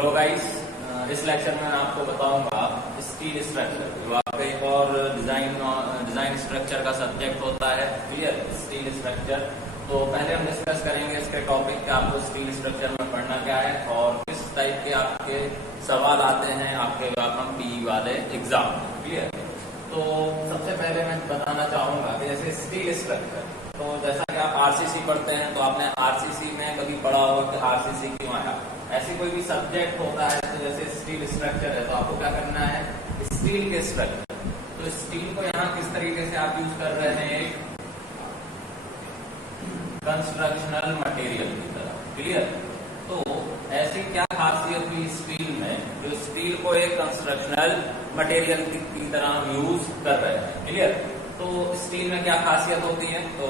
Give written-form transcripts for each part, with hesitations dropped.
Hello guys, इस lecture में मैं आपको बताऊंगा स्टील स्ट्रक्चर, जो आपका एक और डिजाइन स्ट्रक्चर का सब्जेक्ट होता है। क्लियर? Steel structure. तो पहले हम डिस्कस करेंगे इसके टॉपिक का, आपको स्टील स्ट्रक्चर में पढ़ना क्या है और किस टाइप के आपके सवाल आते हैं आपके पीई वाले एग्जाम में। क्लियर? तो सबसे पहले मैं बताना चाहूंगा कि जैसे स्टील स्ट्रक्चर, तो जैसा कि आप आरसीसी पढ़ते हैं तो आपने आरसीसी में कभी पढ़ा होगा कि आरसीसी क्यों आया। ऐसे कोई भी सब्जेक्ट होता है तो जैसे स्टील स्ट्रक्चर है तो आपको क्या करना है, स्टील के स्ट्रक्चर। तो स्टील को यहाँ किस तरीके से आप यूज कर रहे हैं, एक कंस्ट्रक्शनल मटेरियल की तरह। क्लियर? तो ऐसी क्या खासियत हुई स्टील में, जो स्टील को एक कंस्ट्रक्शनल मटेरियल की तरह हम यूज कर रहे हैं। क्लियर? तो स्टील में क्या खासियत होती है, तो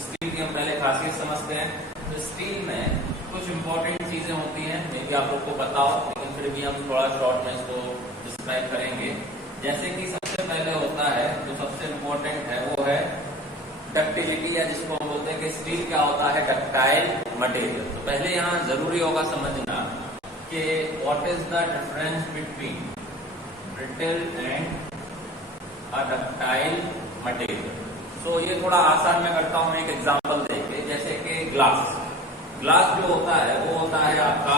स्टील की हम पहले खासियत समझते हैं। तो स्टील में कुछ इंपॉर्टेंट चीजें होती हैं, मे बी आप लोग को पता हो, लेकिन फिर भी हम थोड़ा शॉर्ट में इसको डिस्क्राइब करेंगे। जैसे कि सबसे पहले होता है, जो सबसे इम्पोर्टेंट है वो है डक्टिलिटी, या जिसको हम बोलते हैं कि स्टील क्या होता है, डक्टाइल मटेरियल। तो पहले यहाँ जरूरी होगा समझना कि what is the difference between brittle and a ductile material. So ये थोड़ा आसान मैं करता हूँ एक एग्जांपल देके, जैसे कि ग्लास जो होता है वो होता है आपका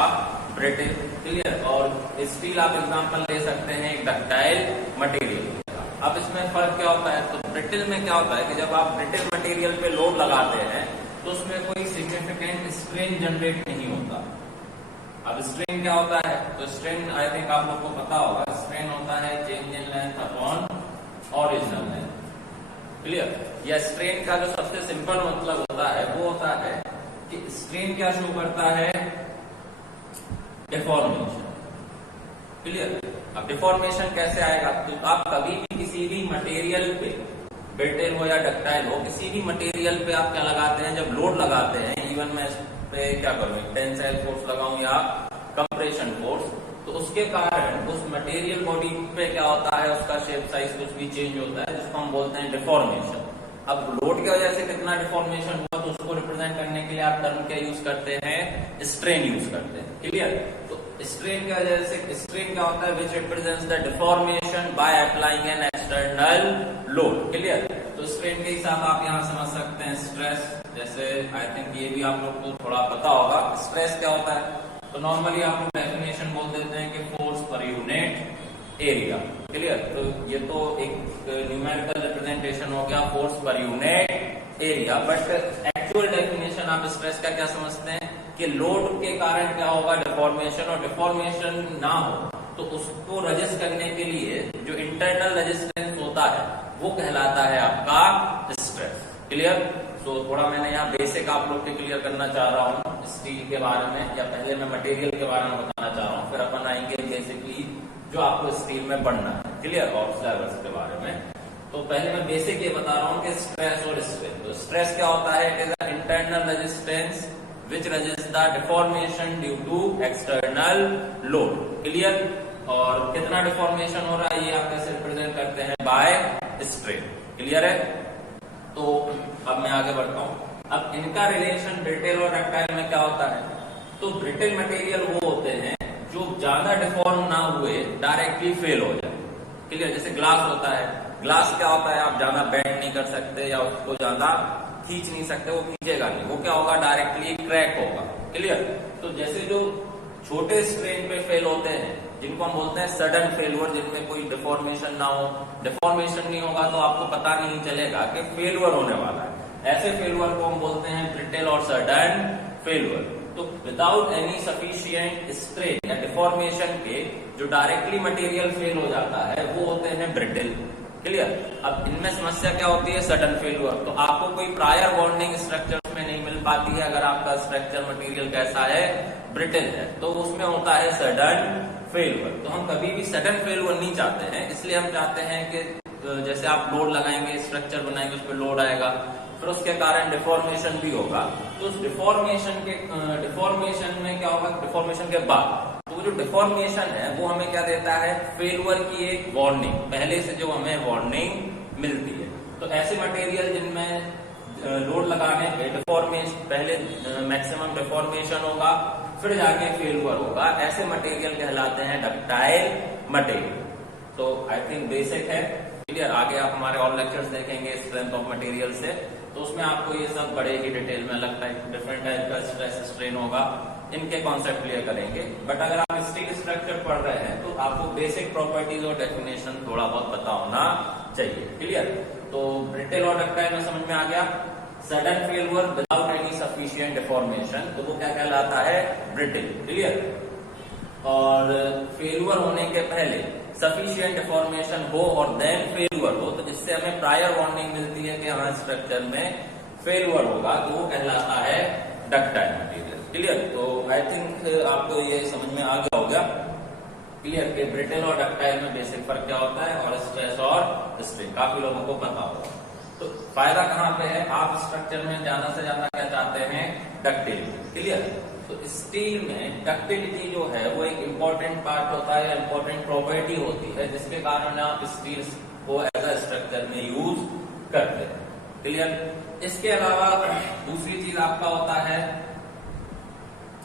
ब्रिटल। क्लियर? और स्टील आप एग्जांपल ले सकते हैं एक डक्टाइल मटेरियल। अब इसमें फर्क क्या होता है, तो ब्रिटल में क्या होता है कि जब आप ब्रिटल मटेरियल पे लोड लगाते हैं तो उसमें कोई सिग्निफिकेंट स्ट्रेन जनरेट नहीं होता। अब स्ट्रेन क्या होता है, तो स्ट्रेन आई थिंक आप लोग को पता होगा, स्ट्रेन होता है change in length upon original length. Clear? या स्ट्रेन का जो सबसे सिंपल मतलब होता है वो होता है कि स्ट्रेन क्या शो करता है, डिफॉर्मेशन। क्लियर? अब डिफॉर्मेशन कैसे आएगा, तो आप कभी भी किसी भी मटेरियल पे, ब्रिटल हो या डक्टाइल हो, किसी भी मटेरियल पे आप क्या लगाते हैं, जब लोड लगाते हैं, इवन मैं इस पे क्या करूँ, टेंसाइल फोर्स लगाऊं या कंप्रेशन फोर्स, तो उसके कारण उस मटेरियल बॉडी पे क्या होता है, उसका शेप साइज कुछ भी चेंज होता है, जिसको हम बोलते हैं डिफॉर्मेशन। अब लोड की वजह से कितना डिफॉर्मेशन हुआ, तो उसको रिप्रेजेंट करने के लिए आप टर्म क्या यूज करते हैं, स्ट्रेन यूज करते हैं। क्लियर? तो स्ट्रेन की वजह से, स्ट्रेन क्या होता है, विच represents the deformation by applying an external load. Clear? तो स्ट्रेन के हिसाब आप यहाँ समझ सकते हैं स्ट्रेस, जैसे आई थिंक ये भी आप लोग को थोड़ा पता होगा। स्ट्रेस क्या होता है, तो नॉर्मली आप लोग डेफिनेशन बोल देते हैं कि force per unit area. Clear? तो ये तो एक न्यूमेरिकल रिप्रेजेंटेशन हो गया, force per unit area. But actual definition आप स्ट्रेस का क्या समझते हैं कि लोड के कारण क्या होगा, डिफॉर्मेशन, और डिफॉर्मेशन ना हो तो उसको रजिस्ट करने के लिए जो इंटरनल रेजिस्टेंस होता है वो कहलाता है आपका स्ट्रेस। क्लियर? तो थोड़ा मैंने यहाँ बेसिक आप लोग के क्लियर करना चाह रहा हूँ स्टील के बारे में, या पहले मैं मटेरियल के बारे में बताना चाह रहा हूँ, फिर अपन आएंगे बेसिकली जो आपको स्टील में पढ़ना है। क्लियर? और सिलेबस के बारे में। तो पहले मैं बेसिक ये बता रहा हूँ कि स्ट्रेस और स्ट्रेन। तो स्ट्रेस क्या होता है, it is the internal resistance which resist the deformation due to external load. Clear? और कितना डिफॉर्मेशन हो रहा है ये आप कैसे रिप्रेजेंट करते हैं, बाय स्ट्रेन। क्लियर है? तो अब मैं आगे बढ़ता हूँ। अब इनका रिलेशन ब्रिटल और डक्टाइल में क्या होता है, तो ब्रिटल मटेरियल वो होते हैं जो ज्यादा डिफॉर्म ना हुए डायरेक्टली फेल हो जाए। क्लियर? जैसे ग्लास होता है, ग्लास क्या होता है, आप ज्यादा बेंड नहीं कर सकते या उसको ज्यादा खींच नहीं सकते, वो खींचेगा नहीं, वो क्या होगा, डायरेक्टली क्रैक होगा। क्लियर? तो जैसे जो छोटे स्ट्रेन पे फेल होते हैं, जिनको हम बोलते हैं सडन फेलुअर, जिनमें कोई डिफॉर्मेशन ना हो, डिफॉर्मेशन नहीं होगा तो आपको पता नहीं चलेगा कि फेलुअर होने वाला है, ऐसे फेलुअर को हम बोलते हैं ब्रिटल और सडन फेलुअर। तो विदाउट एनी सफिशिएंट स्ट्रेन या डिफॉर्मेशन के जो डायरेक्टली मटेरियल फेल हो जाता है वो होते हैं ब्रिटल। क्लियर? अब इनमें समस्या क्या होती है, सडन फेलुअर। तो आपको कोई प्रायर बॉन्डिंग स्ट्रक्चर में नहीं मिल पाती है, अगर आपका स्ट्रक्चर मटेरियल कैसा है, ब्रिटल है, तो उसमें होता है सडन फेलुअर। तो हम कभी भी सडन फेलुअर नहीं चाहते हैं, इसलिए हम चाहते हैं कि जैसे आप लोड लगाएंगे, स्ट्रक्चर बनाएंगे, उस पर लोड आएगा, फिर उसके कारण डिफॉर्मेशन भी होगा। तो उस डिफॉर्मेशन में क्या होगा, डिफॉर्मेशन के बाद तो जो डिफॉर्मेशन है वो हमें क्या देता है, फेलुअर की एक वार्निंग, पहले से जो हमें वार्निंग मिलती है। तो ऐसे मटेरियल जिनमें लोड लगाने पे डिफॉर्मेशन, पहले मैक्सिमम डिफॉर्मेशन होगा, फिर जाके फेल्यूर होगा, ऐसे मटेरियल कहलाते हैं डक्टाइल मटेरियल। तो आई थिंक बेसिक है, क्लियर। आगे आप हमारे और लेक्चर्स देखेंगे स्ट्रेंथ ऑफ मटेरियल से, तो उसमें आपको ये सब बड़े ही डिटेल में अलग टाइप डिफरेंट टाइप का स्ट्रेस स्ट्रेन होगा, इनके कॉन्सेप्ट क्लियर करेंगे। बट अगर आप स्टील स्ट्रक्चर पढ़ रहे हैं तो आपको बेसिक प्रॉपर्टीज और डेफिनेशन थोड़ा बहुत पता होना चाहिए, क्लियर। तो ब्रिटल और डक्टाइल में समझ में आ गया। Sudden failure without any sufficient deformation, तो वो क्या कहलाता है, ब्रिटल, क्लियर। और फेल्यूर होने के पहले सफिशिएंट डिफॉर्मेशन हो और देन फेल्यूर हो, तो जिससे हमें प्रायर वार्निंग मिलती है कि हमारे स्ट्रक्चर में फेल्यूर होगा, तो वो कहलाता है डक्टाइल मटेरियल, क्लियर। तो आई थिंक आपको ये समझ में आ गया होगा, क्लियर, कि ब्रिटल और डक्टाइल में बेसिक फर्क क्या होता है, और स्ट्रेस और स्ट्रेन काफी लोगों को पता होगा। तो फायदा कहाँ पे है, आप स्ट्रक्चर में ज्यादा से ज्यादा क्या चाहते हैं, डक्टिलिटी, क्लियर। तो स्टील में डक्टिलिटी जो है वो एक इम्पोर्टेंट पार्ट होता है, इम्पोर्टेंट प्रॉपर्टी होती है, जिसके कारण आप स्टील को एज अ स्ट्रक्चर में यूज करते हैं, क्लियर। इसके अलावा दूसरी चीज आपका होता है,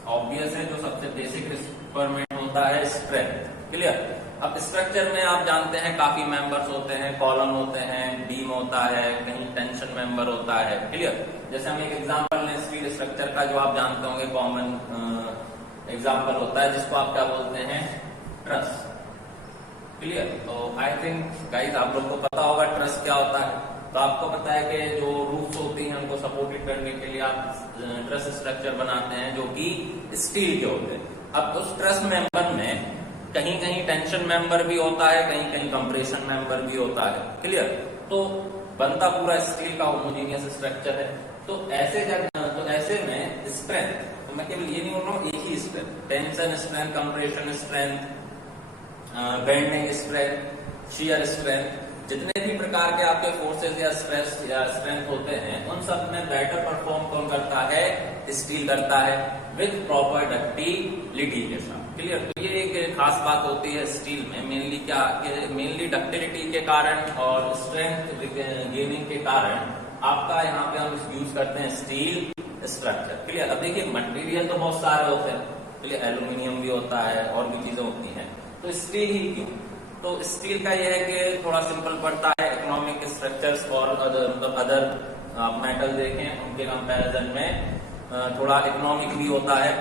ऑब्वियस है, जो सबसे बेसिक रिक्वायरमेंट होता है, स्ट्रेंथ, क्लियर। अब स्ट्रक्चर में आप जानते हैं काफी मेंबर्स होते हैं, कॉलम होते हैं, बीम होता है, कहीं टेंशन मेंबर होता है, क्लियर। जैसे हम एक एग्जांपल लें स्टील स्ट्रक्चर का, जो आप जानते होंगे कॉमन एग्जांपल होता है, जिसको आप क्या बोलते हैं, ट्रस, क्लियर। तो आई थिंक गाइस आप लोग को पता होगा ट्रस क्या होता है। तो आपको पता है कि जो रूफ्स होती हैं उनको सपोर्टेड करने के लिए आप ट्रस स्ट्रक्चर बनाते हैं, जो कि स्टील के होते हैं। अब उस ट्रस मेंबर में कहीं कहीं टेंशन मेंबर भी होता है, कहीं कहीं कंप्रेशन मेंबर भी होता है, क्लियर। तो बनता पूरा स्टील का होमोजेनियस स्ट्रक्चर है। तो ऐसे में स्ट्रेंथ, तो मैं केवल ये नहीं बोल रहा हूँ एक ही strength, tension strength, compression strength, bending strength, shear strength, जितने भी प्रकार के आपके फोर्सेस या स्ट्रेस या स्ट्रेंथ होते हैं, उन सब में बेटर परफॉर्म कौन करता है, स्टील करता है, विद प्रॉपर डक्टिलिटी के साथ, क्लियर। तो ये एक खास बात होती है स्टील में, मेनली क्या, मेनली डक्टिलिटी के कारण और स्ट्रेंथ गेनिंग के कारण आपका यहाँ पे हम यूज करते हैं स्टील स्ट्रक्चर, क्लियर। अब देखिए मटेरियल तो बहुत सारे होते हैं, क्लियर, एल्यूमिनियम भी होता है और भी चीजें होती हैं, तो स्टील ही क्यों। तो स्टील का यह है कि थोड़ा सिंपल पड़ता है, इकोनॉमिक स्ट्रक्चर्स और अदर आप मेटल देखें उनके कंपैरिजन में थोड़ा इकोनॉमिक भी होता है,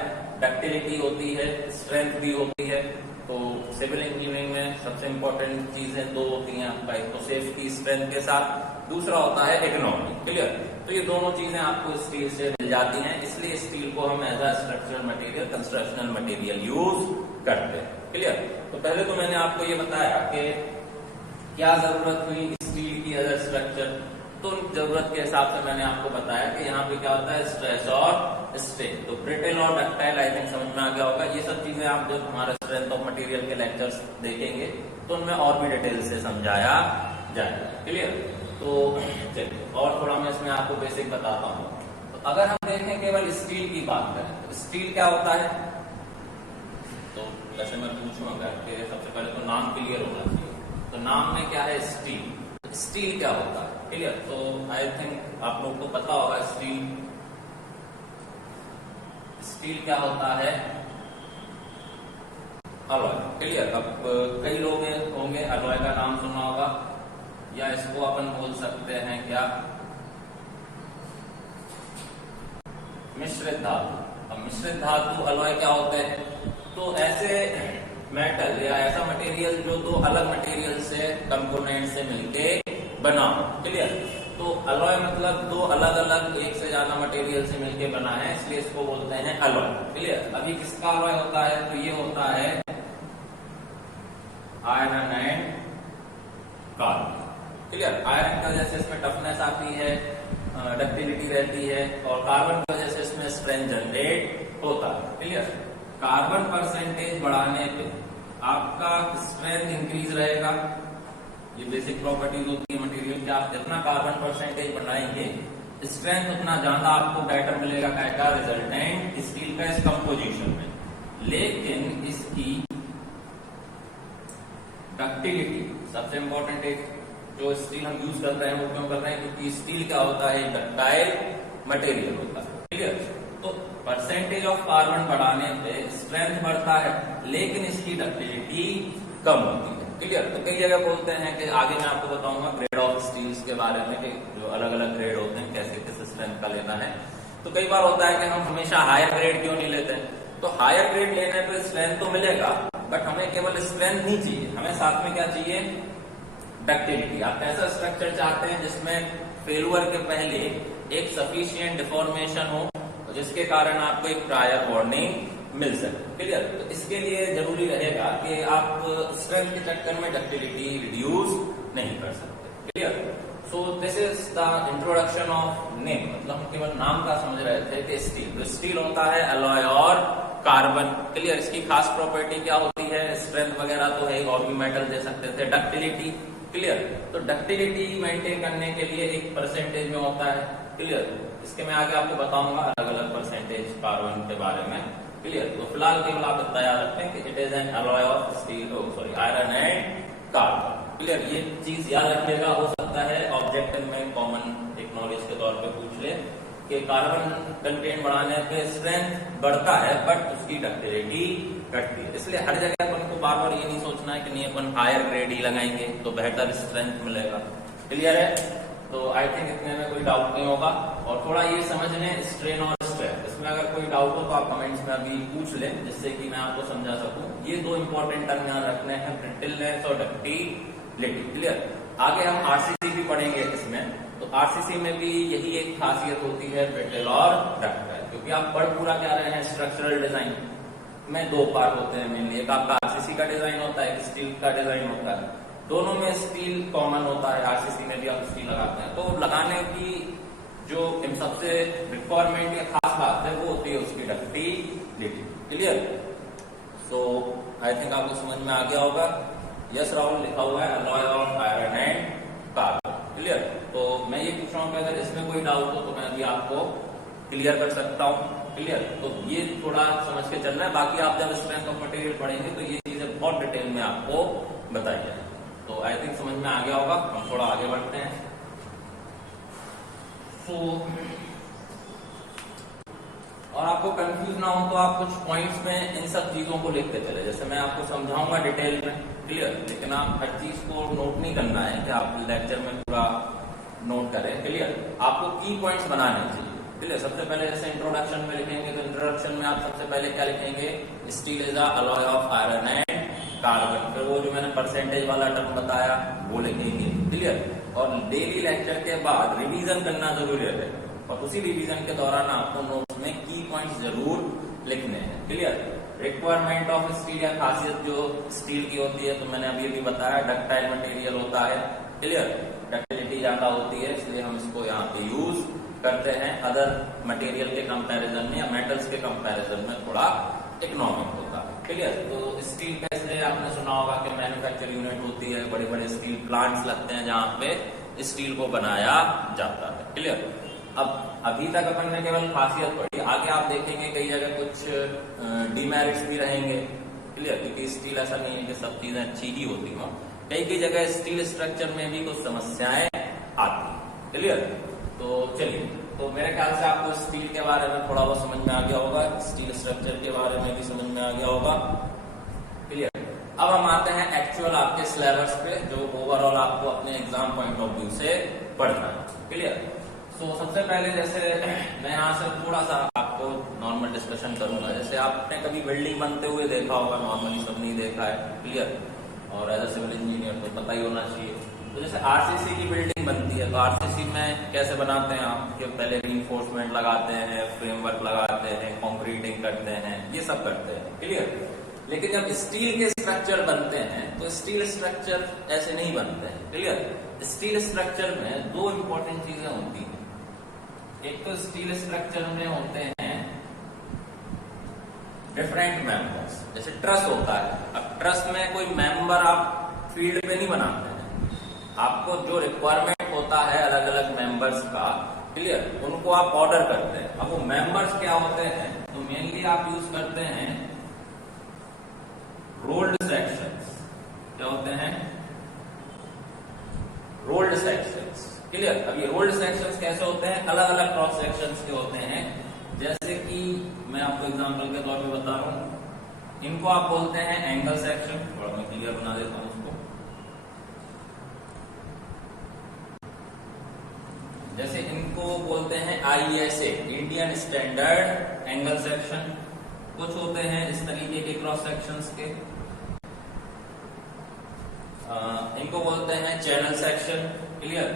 डक्टिलिटी होती है, स्ट्रेंथ भी होती है। तो सिविल इंजीनियरिंग में सबसे इम्पोर्टेंट चीजें दो होती हैं आपका, एक तो सेफ्टी स्ट्रेंथ के साथ, दूसरा होता है इकोनॉमी, क्लियर। तो ये दोनों चीजें आपको स्टील से मिल जाती हैं, इसलिए स्टील को हम as a structural material, constructional material use करते हैं, क्लियर। तो पहले तो मैंने आपको ये बताया कि क्या जरूरत हुई स्टील की एज अ स्ट्रक्चर, तो जरूरत के हिसाब से मैंने आपको बताया कि यहाँ पे क्या होता है, स्ट्रेस और स्ट्रेन। तो ब्रिटल और डक्टाइल आई थिंक समझ में आ गया होगा। ये सब चीजें आप जब हमारा स्ट्रेंथ ऑफ मटेरियल के लेक्चर्स देखेंगे तो उनमें और भी डिटेल से समझाया जाएगा, क्लियर। तो चलिए और थोड़ा मैं इसमें आपको बेसिक बताता हूँ। तो अगर हम देखें केवल स्टील की बात करें तो स्टील क्या होता है, तो जैसे मैं पूछूंगा कि सबसे पहले तो नाम क्लियर होना चाहिए। तो नाम में क्या है, स्टील। स्टील क्या होता है, क्लियर। तो आई थिंक आप लोग को पता होगा स्टील क्या होता है, अलॉय, क्लियर। अब कई लोग होंगे अलॉय का नाम सुना होगा, या इसको अपन बोल सकते हैं क्या, मिश्रित धातु। अब मिश्रित धातु अलॉय क्या होते हैं, तो ऐसे मेटल या ऐसा मटेरियल जो दो अलग मटेरियल से कंपोनेंट से मिलके बना हो, क्लियर। तो अलॉय मतलब दो अलग अलग एक से ज्यादा मटेरियल से मिलके बना है, इसलिए इसको बोलते हैं अलॉय, क्लियर। अभी किसका अलॉय होता है, तो ये होता है iron and carbon, clear. Iron की वजह से इसमें टफनेस आती है, डक्टिलिटी रहती है, और कार्बन की वजह से इसमें स्ट्रेंथ जनरेट होता है, क्लियर। कार्बन परसेंटेज बढ़ाने पे आपका स्ट्रेंथ इंक्रीज रहेगा, ये बेसिक प्रॉपर्टीज होती है मटेरियल की। आप जितना कार्बन परसेंटेज बढ़ाएंगे स्ट्रेंथ उतना ज्यादा आपको बेटर मिलेगा, क्या रिजल्टेंट स्टील का इस कंपोजिशन में। लेकिन इसकी डक्टिलिटी सबसे इंपॉर्टेंट है, जो स्टील हम यूज कर रहे हैं वो क्यों कर रहे हैं, क्योंकि स्टील क्या होता है, डक्टाइल मटेरियल होता है, क्लियर। तो परसेंटेज ऑफ कार्बन बढ़ाने पे स्ट्रेंथ बढ़ता है लेकिन इसकी डक्टिलिटी कम होती है। क्लियर? तो कई जगह बोलते हैं कि आगे मैं आपको बताऊंगा ग्रेड ऑफ स्टील्स के बारे में कि जो अलग अलग ग्रेड होते हैं कैसे कैसे स्ट्रेंथ का लेना है। तो कई बार होता है कि हम हमेशा हायर ग्रेड क्यों नहीं लेते हैं। तो हायर ग्रेड लेने पे स्ट्रेंथ तो मिलेगा बट हमें केवल स्ट्रेंथ नहीं चाहिए, हमें साथ में क्या चाहिए, डक्टिलिटी। आप ऐसा स्ट्रक्चर चाहते हैं जिसमें फेलुअर के पहले एक सफिशिएंट डिफॉर्मेशन हो जिसके कारण आपको एक प्रायर वार्निंग मिल सके। क्लियर? तो इसके लिए जरूरी रहेगा कि आप स्ट्रेंथ के चक्कर में डक्टिलिटी रिड्यूस नहीं कर सकते। Clear? So this is the introduction of name. मतलब हम केवल नाम का समझ रहे थे कि स्टील, तो स्टील होता है अलॉय और कार्बन। क्लियर? इसकी खास प्रॉपर्टी क्या होती है, स्ट्रेंथ वगैरह तो है, और भी मेटल दे सकते थे। Ductility, clear? तो डक्टिलिटी मेंटेन करने के लिए एक परसेंटेज में होता है। क्लियर? इसके मैं आगे आपको बताऊंगा अलग अलग परसेंटेज कार्बन के बारे में। क्लियर? तो फिलहाल केवल आप इतना याद रखें कि it is an alloy of steel, iron and carbon. Clear? ये चीज याद रखिएगा, हो सकता है ऑब्जेक्टिव में कॉमन एक नॉलेज के तौर पे पूछ ले कि कार्बन कंटेंट बढ़ाने पे स्ट्रेंथ बढ़ता है बट उसकी डक्टिलिटी घटती है। इसलिए हर जगह अपन को बार बार ये नहीं सोचना है कि नहीं अपन हायर ग्रेड ही लगाएंगे तो बेहतर स्ट्रेंथ मिलेगा। क्लियर है? तो आई थिंक इतने में कोई डाउट नहीं होगा। और थोड़ा ये समझ लें स्ट्रेन और स्ट्रेस, इसमें अगर कोई डाउट हो तो आप कमेंट्स में अभी पूछ लें जिससे कि मैं आपको समझा सकूं। ये दो इंपॉर्टेंट टर्म याद रखने हैं, ब्रिटलनेस और डक्टिलिटी। क्लियर? आगे हम आरसीसी भी पढ़ेंगे इसमें, तो आरसीसी में भी यही एक खासियत होती है, ब्रिटल और डक्टाइल। क्योंकि आप पढ़ पूरा क्या रहे हैं, स्ट्रक्चरल डिजाइन में दो पार्ट होते हैं मेनली, एक आपका आरसीसी का डिजाइन होता है, एक स्टील का डिजाइन होता है। दोनों में स्टील कॉमन होता है, आरसीसी में भी आप स्टील लगाते हैं। तो लगाने की जो सबसे रिक्वायरमेंट या खास बात है वो होती है उसकी ductility. Clear? So I think आपको समझ में आ गया होगा। यस राहुल लिखा हुआ है, alloy of iron and carbon. Clear? तो मैं ये पूछ रहा हूँ कि अगर इसमें कोई डाउट हो तो मैं अभी आपको क्लियर कर सकता हूँ। क्लियर? तो ये थोड़ा समझ के चलना है, बाकी आप जब स्ट्रेंथ ऑफ मटेरियल पढ़ेंगे तो ये चीजें बहुत डिटेल में आपको बताई जाए। तो आई थिंक समझ में आ गया होगा। हम थोड़ा आगे बढ़ते हैं। तो और आपको कंफ्यूज ना हो तो आप कुछ पॉइंट्स में इन सब चीजों को लिखते चले, जैसे मैं आपको समझाऊंगा डिटेल में। क्लियर? लेकिन आप हर चीज को नोट नहीं करना है कि आप लेक्चर में पूरा नोट करें। क्लियर? आपको की पॉइंट्स बनाने चाहिए। क्लियर? सबसे पहले जैसे इंट्रोडक्शन में लिखेंगे तो इंट्रोडक्शन में आप सबसे पहले क्या लिखेंगे, steel is a alloy of iron and carbon. फिर वो जो मैंने परसेंटेज वाला टर्म बताया वो लिखेंगे। क्लियर? और डेली लेक्चर के बाद रिवीजन करना जरूरी है, और उसी रिवीजन के दौरान आपको नोट्स में की पॉइंट्स जरूर लिखने हैं। क्लियर? रिक्वायरमेंट ऑफ स्टील या खासियत जो स्टील की होती है तो मैंने अभी बताया, डक्टाइल मटेरियल होता है। क्लियर? डक्टिलिटी ज्यादा होती है इसलिए हम इसको यहाँ पे यूज करते हैं। अदर मटेरियल के कंपैरिजन में या मेटल्स के कंपैरिजन में थोड़ा इकोनॉमिक होता है। क्लियर? तो स्टील का इसलिए आपने सुना होगा कि मैन्युफैक्चर यूनिट होती है, बड़े बड़े स्टील प्लांट्स लगते हैं जहां पे स्टील को बनाया जाता है। क्लियर? अब अभी तक अपन ने केवल खासियत पढ़ी, आगे आप देखेंगे कई जगह कुछ डिमेरिट्स भी रहेंगे। क्लियर? क्योंकि स्टील ऐसा नहीं है कि सब चीजें अच्छी ही होती हो, कई जगह स्टील स्ट्रक्चर में भी कुछ समस्याएं आती। क्लियर? तो चलिए, तो मेरे ख्याल से आपको स्टील के बारे में थोड़ा बहुत समझ में आ गया होगा, स्टील स्ट्रक्चर के बारे में भी समझ में आ गया होगा। क्लियर? अब हम आते हैं एक्चुअल आपके सिलेबस पे जो ओवरऑल आपको अपने एग्जाम पॉइंट ऑफ व्यू से पढ़ना है। क्लियर? सो सबसे पहले जैसे मैं यहाँ से थोड़ा सा आपको नॉर्मल डिस्कशन करूंगा। जैसे आपने कभी बिल्डिंग बनते हुए देखा होगा, नॉर्मली सब नहीं देखा है। क्लियर? और एज ए सिविल इंजीनियर तो पता ही होना चाहिए। तो जैसे आरसीसी की बिल्डिंग बनती है तो आरसीसी में कैसे बनाते हैं आप, कि पहले रीइंफोर्समेंट लगाते हैं, फ्रेमवर्क लगाते हैं, कंक्रीटिंग करते हैं, ये सब करते हैं। क्लियर? लेकिन जब स्टील के स्ट्रक्चर बनते हैं तो स्टील स्ट्रक्चर ऐसे नहीं बनते हैं। क्लियर? स्टील स्ट्रक्चर में दो इंपॉर्टेंट चीजें होती हैं। एक तो स्टील स्ट्रक्चर में होते हैं डिफरेंट मेंबर्स, जैसे ट्रस होता है। अब ट्रस में कोई मेंबर आप फील्ड पे नहीं बनाते हैं, आपको जो रिक्वायरमेंट होता है अलग अलग मेंबर्स का, क्लियर, उनको आप ऑर्डर करते हैं। अब वो मेंबर्स क्या होते हैं, तो मेनली आप यूज करते हैं रोल्ड सेक्शंस। क्या होते हैं? Rolled sections. क्लियर? अब ये रोल्ड सेक्शंस कैसे होते हैं, अलग अलग क्रॉस सेक्शंस के होते हैं। जैसे कि मैं आपको एग्जांपल के तौर पे बता रहा हूँ, इनको आप बोलते हैं एंगल सेक्शन। थोड़ा मैं क्लियर बना देता हूँ उसको। जैसे इनको बोलते हैं ISA, Indian standard angle section. कुछ होते हैं इस तरीके के क्रॉस सेक्शंस के, इनको बोलते हैं चैनल सेक्शन। क्लियर।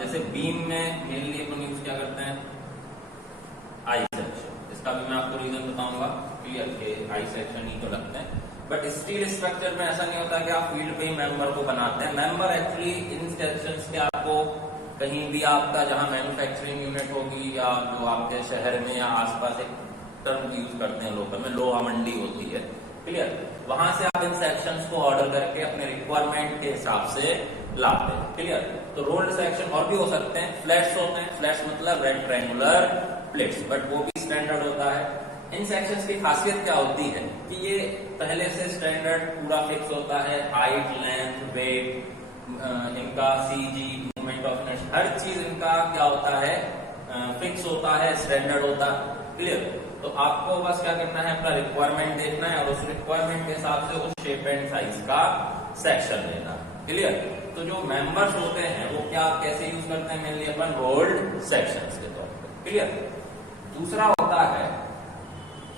जैसे बीम में मेनली अपन यूज क्या करते हैं, आई सेक्शन। इसका भी मैं आपको रीजन बताऊंगा। क्लियर के आई सेक्शन ही तो लगते हैं, बट स्टील स्ट्रक्चर में ऐसा नहीं होता कि आप फील्ड पे ही मेंबर को बनाते हैं। मेंबर एक्चुअली इन सेक्शंस के आपको कहीं भी आपका जहां मैन्युफैक्चरिंग यूनिट होगी या जो आपके शहर में या आसपास एक टर्म यूज करते हैं लोकल में, लोहा मंडी होती है। क्लियर। वहां से आप इन सेक्शंस को ऑर्डर करके अपने रिक्वायरमेंट के हिसाब से लाते हैं। क्लियर। तो रोल्ड सेक्शन और भी हो सकते हैं, फ्लैट्स होते हैं। फ्लैट्स मतलब रेक्टेंगुलर प्लेट्स, बट वो भी स्टैंडर्ड होता है। इन सेक्शंस की खासियत क्या होती है कि ये पहले से स्टैंडर्ड पूरा फिक्स होता है। हाइट, लेंथ, वेट, इनका CG, मूवमेंट ऑफ इनर्शिया, हर चीज इनका क्या होता है, फिक्स होता है, स्टैंडर्ड होता है। क्लियर। तो आपको बस क्या करना है, अपना रिक्वायरमेंट देखना है और उस रिक्वायरमेंट के हिसाब से उस शेप एंड साइज का सेक्शन लेना है। क्लियर। तो जो मेंबर्स होते हैं वो क्या कैसे यूज करते हैं, मेनली अपन रोल्ड सेक्शंस के तौर पर। क्लियर। दूसरा होता है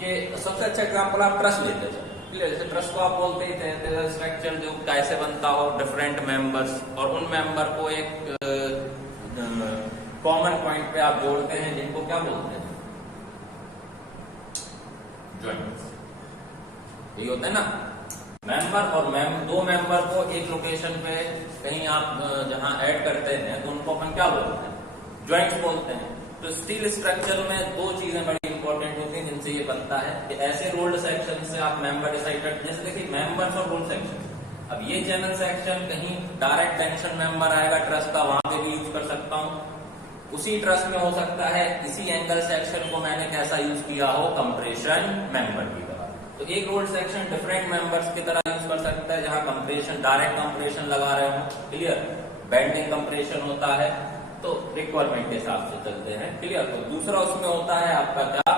कि सबसे अच्छा एग्जांपल आप ट्रस लेते हैं। क्लियर। जैसे ट्रस को आप बोलते ही थे, स्ट्रक्चर जो कैसे बनता हो, डिफरेंट मेंबर्स और उन मेंबर को एक कॉमन पॉइंट पे आप जोड़ते हैं, जिनको क्या बोलते हैं, जॉइंट्स। यही होता है ना, मेंबर और दो मेंबर को एक लोकेशन पे कहीं आप जहां ऐड करते हैं तो उनको अपन क्या बोलते हैं, जॉइंट्स बोलते हैं। तो स्टील स्ट्रक्चर में दो चीजें बड़ी इंपॉर्टेंट होती हैं जिनसे ये बनता है कि ऐसे रोल्ड सेक्शन से आप मेंबर डिसाइड करते हैं। जैसे देखिए मेंबर्स और रोल्ड सेक्शन, अब ये चैनल सेक्शन कहीं डायरेक्ट टेंशन मेंबर आएगा ट्रस का, वहां पे भी यूज कर सकता हूं। उसी ट्रस में हो सकता है इसी एंगल सेक्शन को मैंने कैसा यूज किया हो, कंप्रेशन मेंबर की तरह। तो एक रोल्ड सेक्शन डिफरेंट मेंबर्स की तरह यूज कर सकता है, जहां कंप्रेशन, डायरेक्ट कंप्रेशन लगा रहे हो। क्लियर। बेंडिंग कंप्रेशन होता है, तो रिक्वायरमेंट के हिसाब से चलते हैं। क्लियर। तो दूसरा उसमें होता है आपका क्या,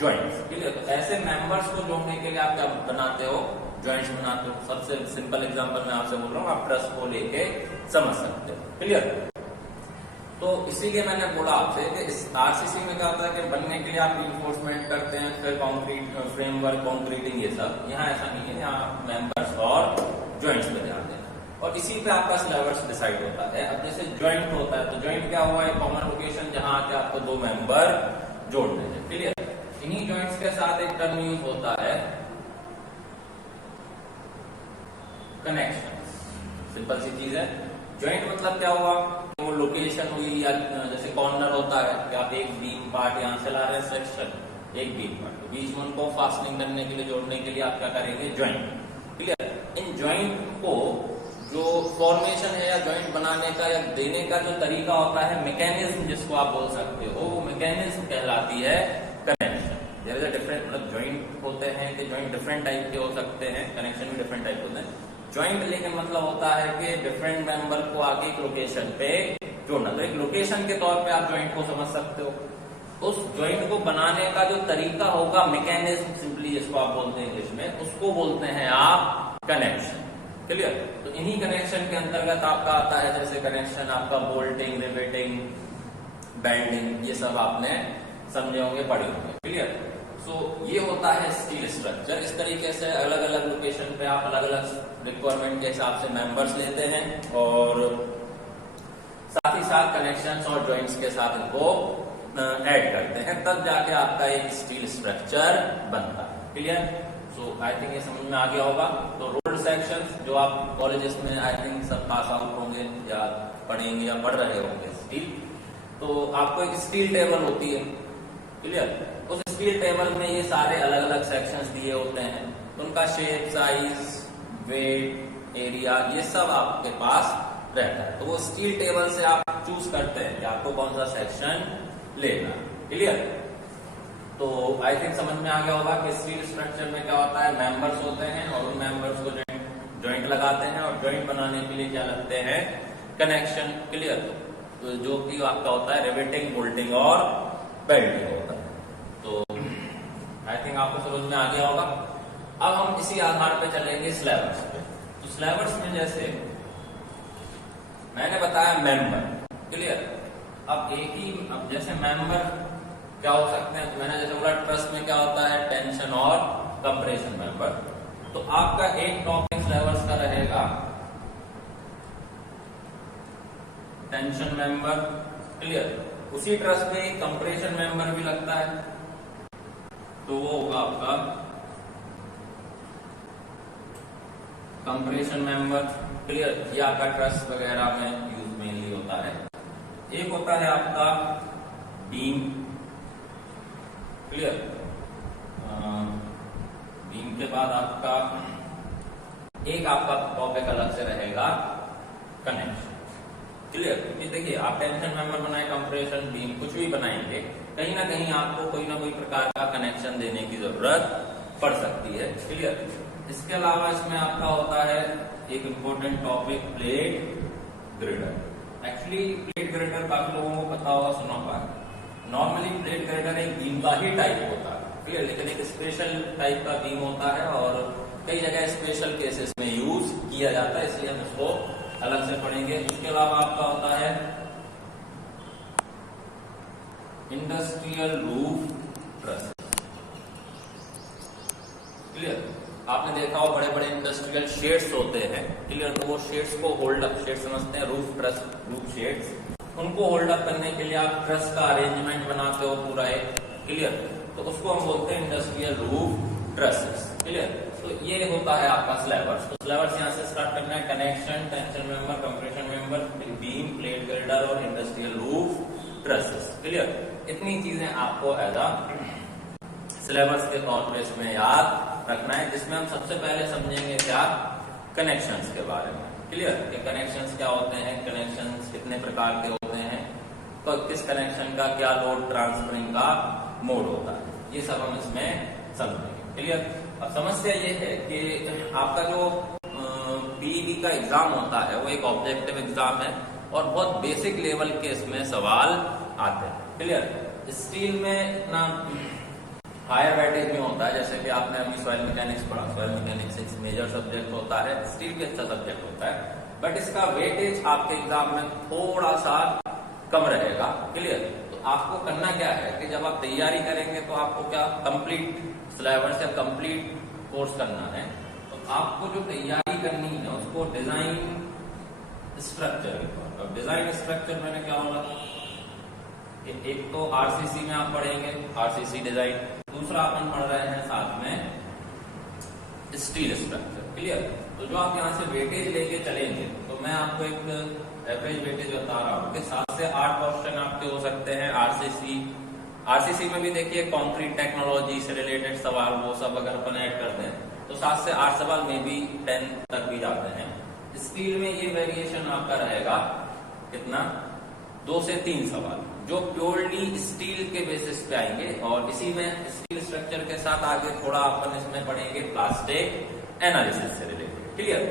जॉइंट्स। क्लियर। तो ऐसे मेंबर्स को जोड़ने के लिए आप क्या बनाते हो, जॉइंट्स बनाते हो। सबसे सिंपल एग्जांपल मैं आपसे बोल रहा हूँ, आप ट्रस को लेके समझ सकते हो। क्लियर। तो इसीलिए मैंने बोला आपसे कि इस RCC में क्या होता है कि बनने के लिए आप रिइंफोर्समेंट करते हैं, फिर कंक्रीट फ्रेमवर्क, कंक्रीटिंग, ये सब। यहाँ ऐसा नहीं है, यहाँ मेंबर्स और जॉइंट्स पे ध्यान देना और इसी पे आपका सिलेबस डिसाइड होता है। अब जैसे जॉइंट होता है, तो जॉइंट क्या हुआ है, कॉमन लोकेशन जहां आके आपको दो मेंबर जोड़ने हैं। क्लियर। इन्हीं जॉइंट्स के साथ एक टर्म यूज होता है, कनेक्शन। सिंपल सी चीज है। जॉइंट मतलब क्या हुआ, वो लोकेशन हुई, या जैसे कॉर्नर होता है कि आप एक बीम पार्ट यहाँ से ला रहे हैं सेक्शन, एक बीम पार्ट, तो बीच में उनको फास्टनिंग करने के लिए, जोड़ने के लिए आप क्या करेंगे, जॉइंट। क्लियर। इन जॉइंट को जो फॉर्मेशन है या जॉइंट बनाने का या देने का जो तरीका होता है, मैकेनिज्म जिसको आप बोल सकते हो, वो मैकेनिज्म कहलाती है connection. There is a different, मतलब जॉइंट होते हैं कि जॉइंट डिफरेंट टाइप के हो सकते हैं, कनेक्शन भी डिफरेंट टाइप होते हैं। जॉइंट लेकिन मतलब होता है कि डिफरेंट मेंबर को आगे एक लोकेशन पे जोड़ना। तो एक लोकेशन के तौर पे आप जॉइंट को समझ सकते हो। उस जॉइंट को बनाने का जो तरीका होगा, मैकेनिज्म सिंपली जिसको आप बोलते हैं इंग्लिश में, उसको बोलते हैं आप कनेक्शन। क्लियर। तो इन्हीं कनेक्शन के अंतर्गत आपका आता है, जैसे कनेक्शन आपका बोल्टिंग, रिवेटिंग, बैंडिंग, ये सब आपने समझे होंगे, पढ़े होंगे। क्लियर। सो ये होता है स्टील स्ट्रक्चर। इस तरीके से अलग अलग लोकेशन पे आप अलग अलग रिक्वायरमेंट के हिसाब से मेंबर्स लेते हैं और साथ ही साथ कनेक्शंस और जॉइंट्स के साथ इनको ऐड करते हैं, तब जाके आपका एक स्टील स्ट्रक्चर बनता है। क्लियर। सो आई थिंक ये समझ में आ गया होगा। तो रोल्ड सेक्शंस जो आप कॉलेजेस में आई थिंक सब पास आउट होंगे या पढ़ेंगे या पढ़ रहे होंगे स्टील, तो आपको एक स्टील टेबल होती है। क्लियर। उस स्टील टेबल में ये सारे अलग अलग सेक्शंस दिए होते हैं, उनका शेप, साइज, वेट, एरिया, ये सब आपके पास रहता है। तो वो स्टील टेबल से आप चूज करते हैं कि आपको कौन सा सेक्शन लेना। क्लियर। तो आई थिंक समझ में आ गया होगा कि स्टील स्ट्रक्चर में क्या होता है, मेंबर्स होते हैं और उन मेंबर्स को जॉइंट लगाते हैं और जॉइंट बनाने के लिए क्या लगते हैं, कनेक्शन। क्लियर। तो जो कि आपका होता है रिवेटिंग, बोल्टिंग और बेल्टिंग होता है। आई थिंक आपको समझ में आ गया होगा। अब हम इसी आधार पे चलेंगे सिलेबस पे। तो सिलेबस में जैसे मैंने बताया मेंबर, क्लियर। अब जैसे मेंबर क्या हो सकते हैं, तो मैंने जैसे बोला ट्रस्ट में क्या होता है, टेंशन और कंप्रेशन मेंबर। तो आपका एक टॉपिक सिलेबस का रहेगा टेंशन मेंबर, क्लियर। उसी ट्रस्ट में कंप्रेशन मेंबर भी लगता है, तो वो होगा आपका कंप्रेशन मेंबर, क्लियर। ये आपका ट्रस्ट वगैरह में यूज मेनली होता है। एक होता है आपका बीम, क्लियर। बीम के बाद आपका एक आपका टॉपिक अलग से रहेगा कनेक्शन, क्लियर। क्योंकि देखिए आप टेंशन मेंबर बनाए, कंप्रेशन, बीम कुछ भी बनाएंगे, कहीं ना कहीं आपको कोई ना कोई प्रकार का कनेक्शन देने की जरूरत पड़ सकती है, क्लियर। इसके अलावा इसमें आपका होता है एक important topic plate girder. Actually plate girder काफी लोगों को पता होगा, सुना होगा। नॉर्मली प्लेट ग्रिडर एक बीम का ही टाइप होता है, क्लियर, लेकिन एक स्पेशल टाइप का बीम होता है और कई जगह स्पेशल केसेस में यूज किया जाता है, इसलिए हम इसको अलग से पढ़ेंगे। इसके अलावा आपका होता है इंडस्ट्रियल रूफ ट्रस, क्लियर। आपने देखा हो बड़े बड़े इंडस्ट्रियल शेड्स होते हैं, क्लियर। तो वो शेड्स को होल्ड अप, शेड समझते हैं, रूफ ट्रस, रूफ शेड्स, उनको होल्ड अप करने के लिए आप ट्रस का अरेंजमेंट बनाते हो पूरा एक, क्लियर। तो उसको हम बोलते हैं इंडस्ट्रियल रूफ ट्रसेस, क्लियर। तो ये होता है आपका सिलेबस। तो सिलेबस यहाँ से स्टार्ट करना है, connection, tension member, compression member, beam, plate girder और इंडस्ट्रियल रूफ ट्रसेस, क्लियर। इतनी चीजें आपको एज अ सिलेबस के तौर पर इसमें याद रखना है, जिसमें हम सबसे पहले समझेंगे क्या, कनेक्शंस के बारे में, क्लियर। कि कनेक्शंस क्या होते हैं, कनेक्शंस कितने प्रकार के होते हैं, तो किस कनेक्शन का क्या लोड ट्रांसफरिंग का मोड होता है, ये सब हम इसमें समझेंगे, क्लियर। अब समस्या ये है कि आपका जो पीईबी का एग्जाम होता है वो एक ऑब्जेक्टिव एग्जाम है और बहुत बेसिक लेवल के इसमें सवाल आते हैं, क्लियर। स्टील में इतना हायर वेटेज में होता है, जैसे कि आपने अभी सॉइल मैकेनिक्स पढ़ा, सॉइल मैकेनिक्स एक मेजर सब्जेक्ट होता है, स्टील भी अच्छा सब्जेक्ट होता है, बट इसका वेटेज आपके एग्जाम में थोड़ा सा कम रहेगा, क्लियर। तो आपको करना क्या है कि जब आप तैयारी करेंगे तो आपको क्या कंप्लीट सिलेबस या कंप्लीट कोर्स करना है। तो आपको जो तैयारी करनी है उसको डिजाइन स्ट्रक्चर, अब डिजाइन स्ट्रक्चर मैंने क्या बोला, एक तो आरसीसी में आप पढ़ेंगे आरसीसी डिजाइन, दूसरा अपन पढ़ रहे हैं साथ में स्टील स्ट्रक्चर, क्लियर। तो जो आप यहाँ से वेटेज लेके चलेंगे, तो मैं आपको एक एवरेज वेटेज बता रहा हूँ कि 7 से 8 क्वेश्चन आपके हो सकते हैं आरसीसी में भी देखिए कंक्रीट टेक्नोलॉजी से रिलेटेड सवाल, वो सब अगर अपन ऐड करते हैं तो 7 से 8 सवाल में भी 10 तक भी जाते हैं। स्टील में ये वेरिएशन आपका रहेगा कितना, 2 से 3 सवाल जो प्योरली स्टील के बेसिस पे आएंगे, और इसी में स्टील स्ट्रक्चर के साथ आगे थोड़ा अपन इसमें पढ़ेंगे प्लास्टिक एनालिसिस से रिलेटेड, क्लियर।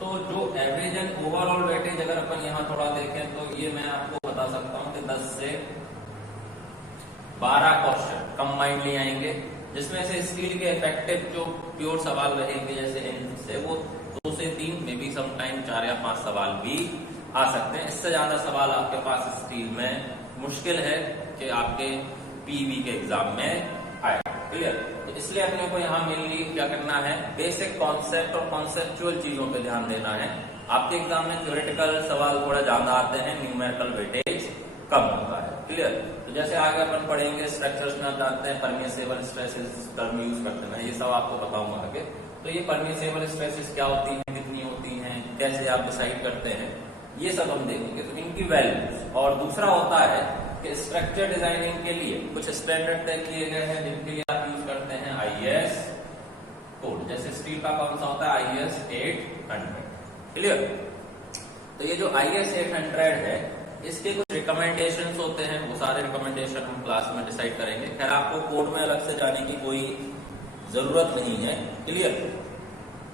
तो जो एवरेज एंड ओवरऑल वेटेज अगर अपन यहाँ थोड़ा देखें तो ये मैं आपको बता सकता हूँ कि 10 से 12 क्वेश्चन कंबाइंडली आएंगे, जिसमें से स्टील के इफेक्टिव जो प्योर सवाल रहेंगे जैसे इनसे वो 2 से 3 में भी समटाइम 4 या 5 सवाल भी आ सकते हैं। इससे ज्यादा सवाल आपके पास स्टील में मुश्किल है कि आपके पीवी के एग्जाम में आए, क्लियर। तो इसलिए अपने को यहाँ मेनली क्या करना है, बेसिक कॉन्सेप्ट और कॉन्सेप्चुअल चीजों पे ध्यान देना है। आपके एग्जाम में थ्योरेटिकल सवाल थोड़ा ज्यादा आते हैं, न्यूमेरिकल वेटेज कम होता है, क्लियर। तो जैसे आगे अपन पढ़ेंगे स्ट्रक्चर्स में आप जानते हैं परमिसिबल स्ट्रेसेस टर्म यूज करते हैं, ये सब आपको बताऊंगा आगे। तो ये परमिसिबल स्ट्रेसेस क्या होती हैं, कितनी होती हैं, कैसे आप डिसाइड करते हैं, ये सब हम देखेंगे। तो इनकी वैल्यूज, और दूसरा होता है कि स्ट्रक्चर डिजाइनिंग के लिए कुछ स्टैंडर्ड तय किए गए हैं जिनके लिए आप यूज करते हैं आईएस कोड। जैसे स्टील का कौन सा होता है, आईएस 800, क्लियर। तो ये जो आईएस 800 है इसके कुछ रिकमेंडेशंस होते हैं, वो सारे रिकमेंडेशन हम क्लास में डिसाइड करेंगे। खैर आपको कोड में अलग से जाने की कोई जरूरत नहीं है, क्लियर।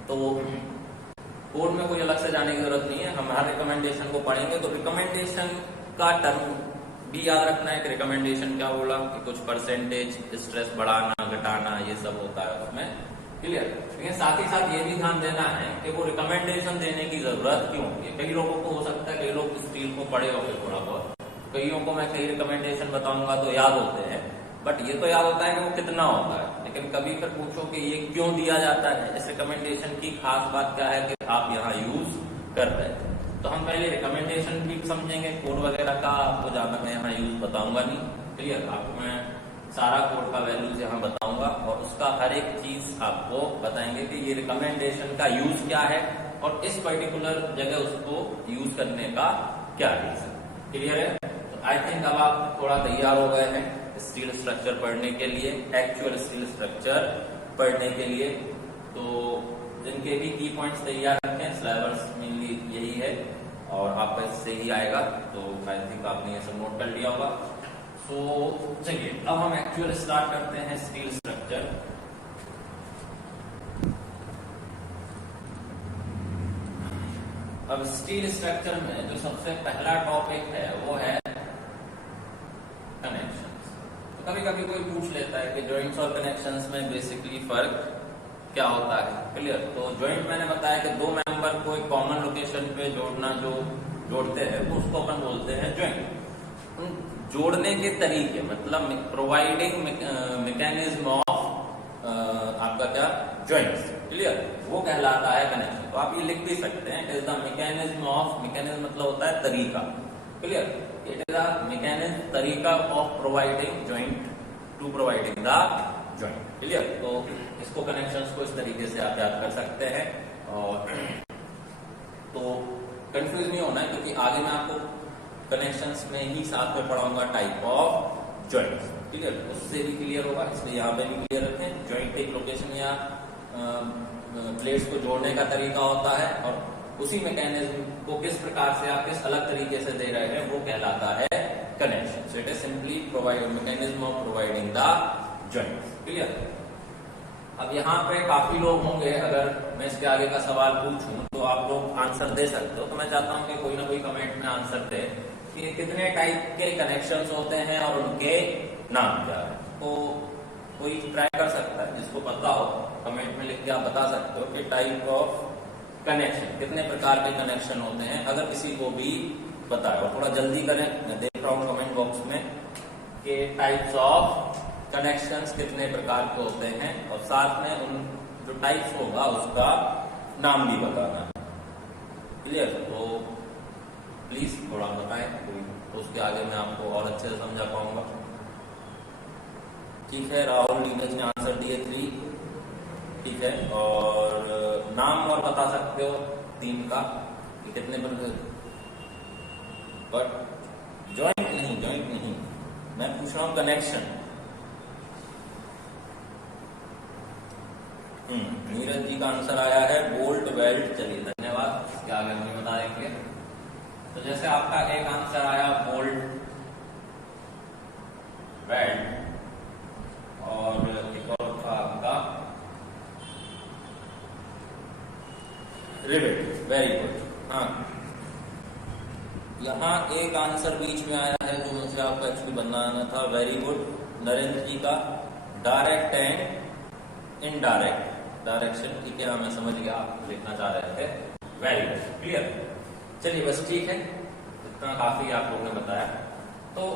तो कोड में कोई अलग से जाने की जरूरत नहीं है, हम हर रिकमेंडेशन को पढ़ेंगे। तो रिकमेंडेशन का टर्म भी याद रखना है कि रिकमेंडेशन क्या बोला कि कुछ परसेंटेज स्ट्रेस बढ़ाना घटाना, ये सब होता है उसमें, क्लियर। लेकिन साथ ही साथ ये भी ध्यान देना है कि वो रिकमेंडेशन देने की जरूरत क्यों है। कई लोगों को हो सकता है, कई लोग स्टील को पढ़े होंगे थोड़ा बहुत, कईयों को मैं कई रिकमेंडेशन बताऊंगा तो याद होते हैं, बट ये तो याद होता है कि वो कितना होता है, लेकिन कभी फिर पूछो कि ये क्यों दिया जाता है, इस रिकमेंडेशन की खास बात क्या है कि आप यहाँ यूज कर रहे हैं। तो हम पहले रिकमेंडेशन भी समझेंगे, कोड वगैरह का आपको ज्यादा मैं यहाँ यूज बताऊंगा नहीं, क्लियर। आपको मैं सारा कोड का वैल्यूज यहाँ बताऊंगा और उसका हर एक चीज आपको बताएंगे कि ये रिकमेंडेशन का यूज क्या है और इस पर्टिकुलर जगह उसको यूज करने का क्या रीजन, क्लियर है। तो आई थिंक अब आप थोड़ा तैयार हो गए हैं स्टील स्ट्रक्चर पढ़ने के लिए, एक्चुअल स्टील स्ट्रक्चर पढ़ने के लिए। तो जिनके भी की पॉइंट्स तैयार रखें, सिलेबस मेनली यही है और आपका इससे ही आएगा, तो आई थिंक आपने ये सब नोट कर लिया होगा। सो चलिए अब हम एक्चुअल स्टार्ट करते हैं स्टील स्ट्रक्चर। अब स्टील स्ट्रक्चर में जो सबसे पहला टॉपिक है वो है कनेक्शंस। तो कभी कभी कोई पूछ लेता है कि जॉइंट्स और कनेक्शंस में बेसिकली फर्क क्या होता है, क्लियर। तो जॉइंट मैंने बताया कि दो मेंबर को एक कॉमन लोकेशन पे जोड़ना, जो जोड़ते हैं तो उसको अपन बोलते हैं जॉइंट। जोड़ने के तरीके मतलब प्रोवाइडिंग मैकेनिज्म ऑफ आपका क्या जॉइंट्स, क्लियर, वो कहलाता है कनेक्शन। तो आप ये लिख भी सकते हैं, it is the mechanism of, mechanism मतलब होता है तरीका, clear, it is the mechanism तरीका of providing joint to providing the joint, clear. तो इसको कनेक्शंस को इस तरीके से आप याद कर सकते हैं और तो कंफ्यूज नहीं होना है, क्योंकि आगे मैं आपको कनेक्शंस में ही साथ में पढ़ाऊंगा टाइप ऑफ जॉइंट्स, क्लियर, उससे भी क्लियर होगा, इसलिए यहाँ पे भी क्लियर रखें। जॉइंट एक लोकेशन या प्लेट्स को जोड़ने का तरीका होता है और उसी मैकेनिज्म को किस प्रकार से आप किस अलग तरीके से दे रहे हैं वो कहलाता है connection. So it is simply provide mechanism of providing the joints, clear. अब यहाँ पे काफी लोग होंगे, अगर मैं इसके आगे का सवाल पूछूं तो आप लोग आंसर दे सकते हो, तो मैं चाहता हूं कि कोई ना कोई कमेंट में आंसर दे कि कितने टाइप के कनेक्शंस होते हैं और उनके नाम क्या है। तो कोई ट्राई कर सकता है, जिसको पता हो कमेंट में लिख के आप बता सकते हो कि टाइप ऑफ कनेक्शन, कितने प्रकार के कनेक्शन होते हैं, अगर किसी को भी पता है। और थोड़ा जल्दी करें, मैं देख रहा हूँ कमेंट बॉक्स में कि टाइप्स ऑफ कनेक्शंस कितने प्रकार के होते हैं और साथ में उन जो टाइप्स होगा उसका नाम भी बताना है, क्लियर। तो प्लीज थोड़ा बताएं, तो उसके आगे मैं आपको और अच्छे से समझा पाऊंगा। ठीक है, राहुल नीरज ने आंसर दिए 3, ठीक है, और नाम और बता सकते हो 3 का कि कितने बन, बट जॉइंट नहीं, मैं पूछ रहा हूं कनेक्शन। नीरज जी का आंसर आया है बोल्ट वेल्ड, चलिए धन्यवाद, इसके आगे हमें बता देंगे। तो जैसे आपका एक आंसर आया बोल्ट वेल्ड और एक और था आपका रिवेट, वेरी गुड। हाँ, यहाँ एक आंसर बीच में आया है जो मुझे आपका एक्चुअली बनाना था, वेरी गुड नरेंद्र जी का, डायरेक्ट एंड इनडायरेक्ट डायरेक्शन, ठीक है, मैं समझ गया आप लिखना चाह रहे थे, वेरी गुड, क्लियर। चलिए बस ठीक है, इतना काफी आप लोगों ने बताया। तो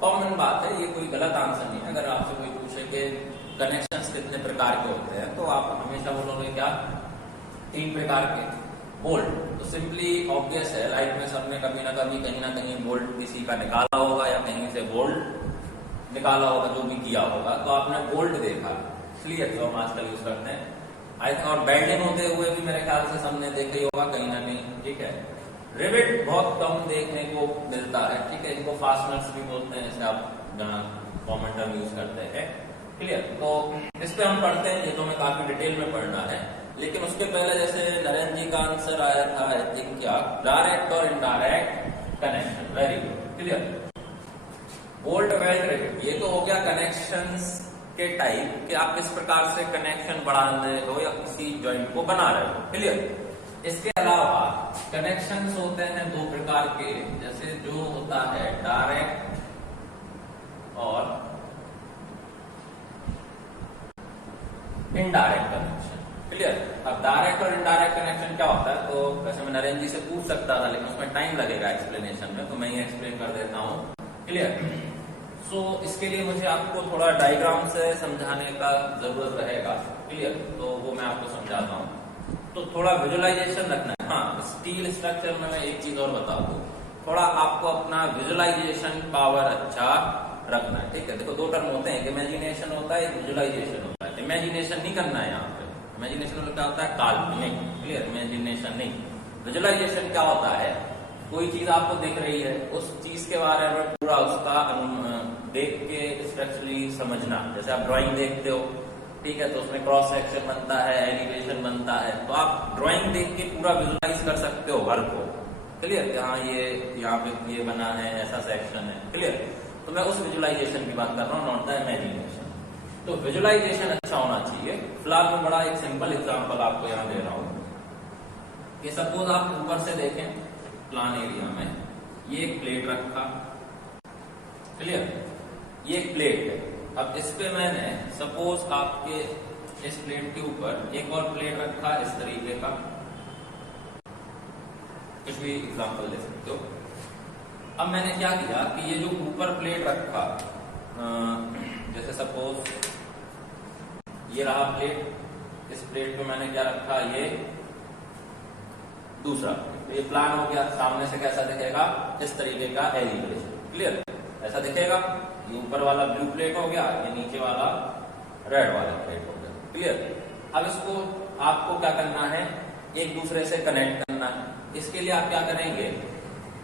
कॉमन बात है, ये कोई गलत आंसर नहीं है। अगर आपसे कोई पूछे कि कनेक्शंस कितने प्रकार के होते हैं तो आप हमेशा बोलोगे क्या, 3 प्रकार के। बोल्ट तो सिंपली ऑब्वियस है, लाइफ में सबने कभी ना कभी कहीं ना कहीं बोल्ट किसी का निकाला होगा या कहीं से बोल्ट निकाला होगा, जो भी किया होगा, तो आपने बोल्ट देखा, क्लियर, जो हम आजकल यूज करते हैं आई थिंक। और बेल्डिंग होते हुए भी मेरे ख्याल से सबने देखा ही होगा कहीं ना कहीं, ठीक है। रिवेट बहुत कम देखने को मिलता है, ठीक है, इनको फास्टनर्स भी बोलते हैं, जैसे आप जहाँ कॉमन टर्म यूज करते हैं, क्लियर। तो इस पे हम पढ़ते हैं, ये तो हमें काफी डिटेल में पढ़ना है, लेकिन उसके पहले जैसे नरेंद्र जी का आंसर आया था आई थिंक क्या, डायरेक्ट और indirect connection, very good, clear. Bolt weld rivet, ये तो हो गया कनेक्शंस के टाइप कि आप किस प्रकार से कनेक्शन बढ़ा रहे हो या किसी जॉइंट को बना रहे हो, क्लियर। इसके अलावा कनेक्शंस होते हैं 2 प्रकार के, जैसे जो होता है डायरेक्ट और इनडायरेक्ट कनेक्शन। क्लियर। अब डायरेक्ट और इनडायरेक्ट कनेक्शन क्या होता है, तो वैसे मैं नरेंद्र जी से पूछ सकता था, लेकिन उसमें टाइम लगेगा एक्सप्लेनेशन में, तो मैं ही एक्सप्लेन कर देता हूँ। क्लियर। सो इसके लिए मुझे आपको थोड़ा डायग्राम से समझाने का जरूरत रहेगा। क्लियर। तो वो मैं आपको समझाता हूँ, तो थोड़ा विजुअलाइजेशन रखना है। हाँ, स्टील स्ट्रक्चर में मैं एक चीज और बता दूं, थोड़ा आपको अपना विजुअलाइजेशन पावर अच्छा रखना है। ठीक है। देखो, दो टर्म होते हैं, इमेजिनेशन होता है, विजुअलाइजेशन होता है। इमेजिनेशन नहीं करना है यहाँ पे, इमेजिनेशन क्या होता है, काल्पनिक। क्लियर। इमेजिनेशन नहीं। विजुअलाइजेशन क्या होता है, कोई चीज आपको दिख रही है, उस चीज के बारे में पूरा उसका देख के स्ट्रक्चरली समझना। जैसे आप ड्राइंग देखते हो, ठीक है, तो उसमें क्रॉस सेक्शन बनता है, एलिवेशन बनता है, तो आप ड्राइंग देख के पूरा विजुअलाइज कर सकते हो घर को। क्लियर। हाँ, ये यहाँ पे ये बना है, ऐसा सेक्शन है। क्लियर। तो मैं उस विजुअलाइजेशन की बात कर रहा हूँ, नॉट द इमेजिनेशन। तो विजुअलाइजेशन अच्छा होना चाहिए। फिलहाल मैं बड़ा एक सिंपल एग्जांपल आपको यहाँ दे रहा हूँ कि सपोज आप ऊपर से देखें प्लान एरिया में, ये एक प्लेट रखा। क्लियर। ये एक प्लेट है। अब इस पे मैंने सपोज आपके इस प्लेट के ऊपर एक और प्लेट रखा इस तरीके का, कुछ भी एग्जांपल दे सकते हो। अब मैंने क्या किया कि ये जो ऊपर प्लेट रखा, जैसे सपोज ये रहा प्लेट, इस प्लेट पे मैंने क्या रखा, ये दूसरा प्लेट। ये प्लान हो गया। सामने से कैसा दिखेगा, इस तरीके का एलिवेशन। क्लियर। ऐसा दिखेगा। ये ऊपर वाला ब्लू प्लेट हो गया, ये नीचे वाला रेड वाला प्लेट हो गया। क्लियर। अब इसको आपको क्या करना है, एक दूसरे से कनेक्ट करना है। इसके लिए आप क्या करेंगे,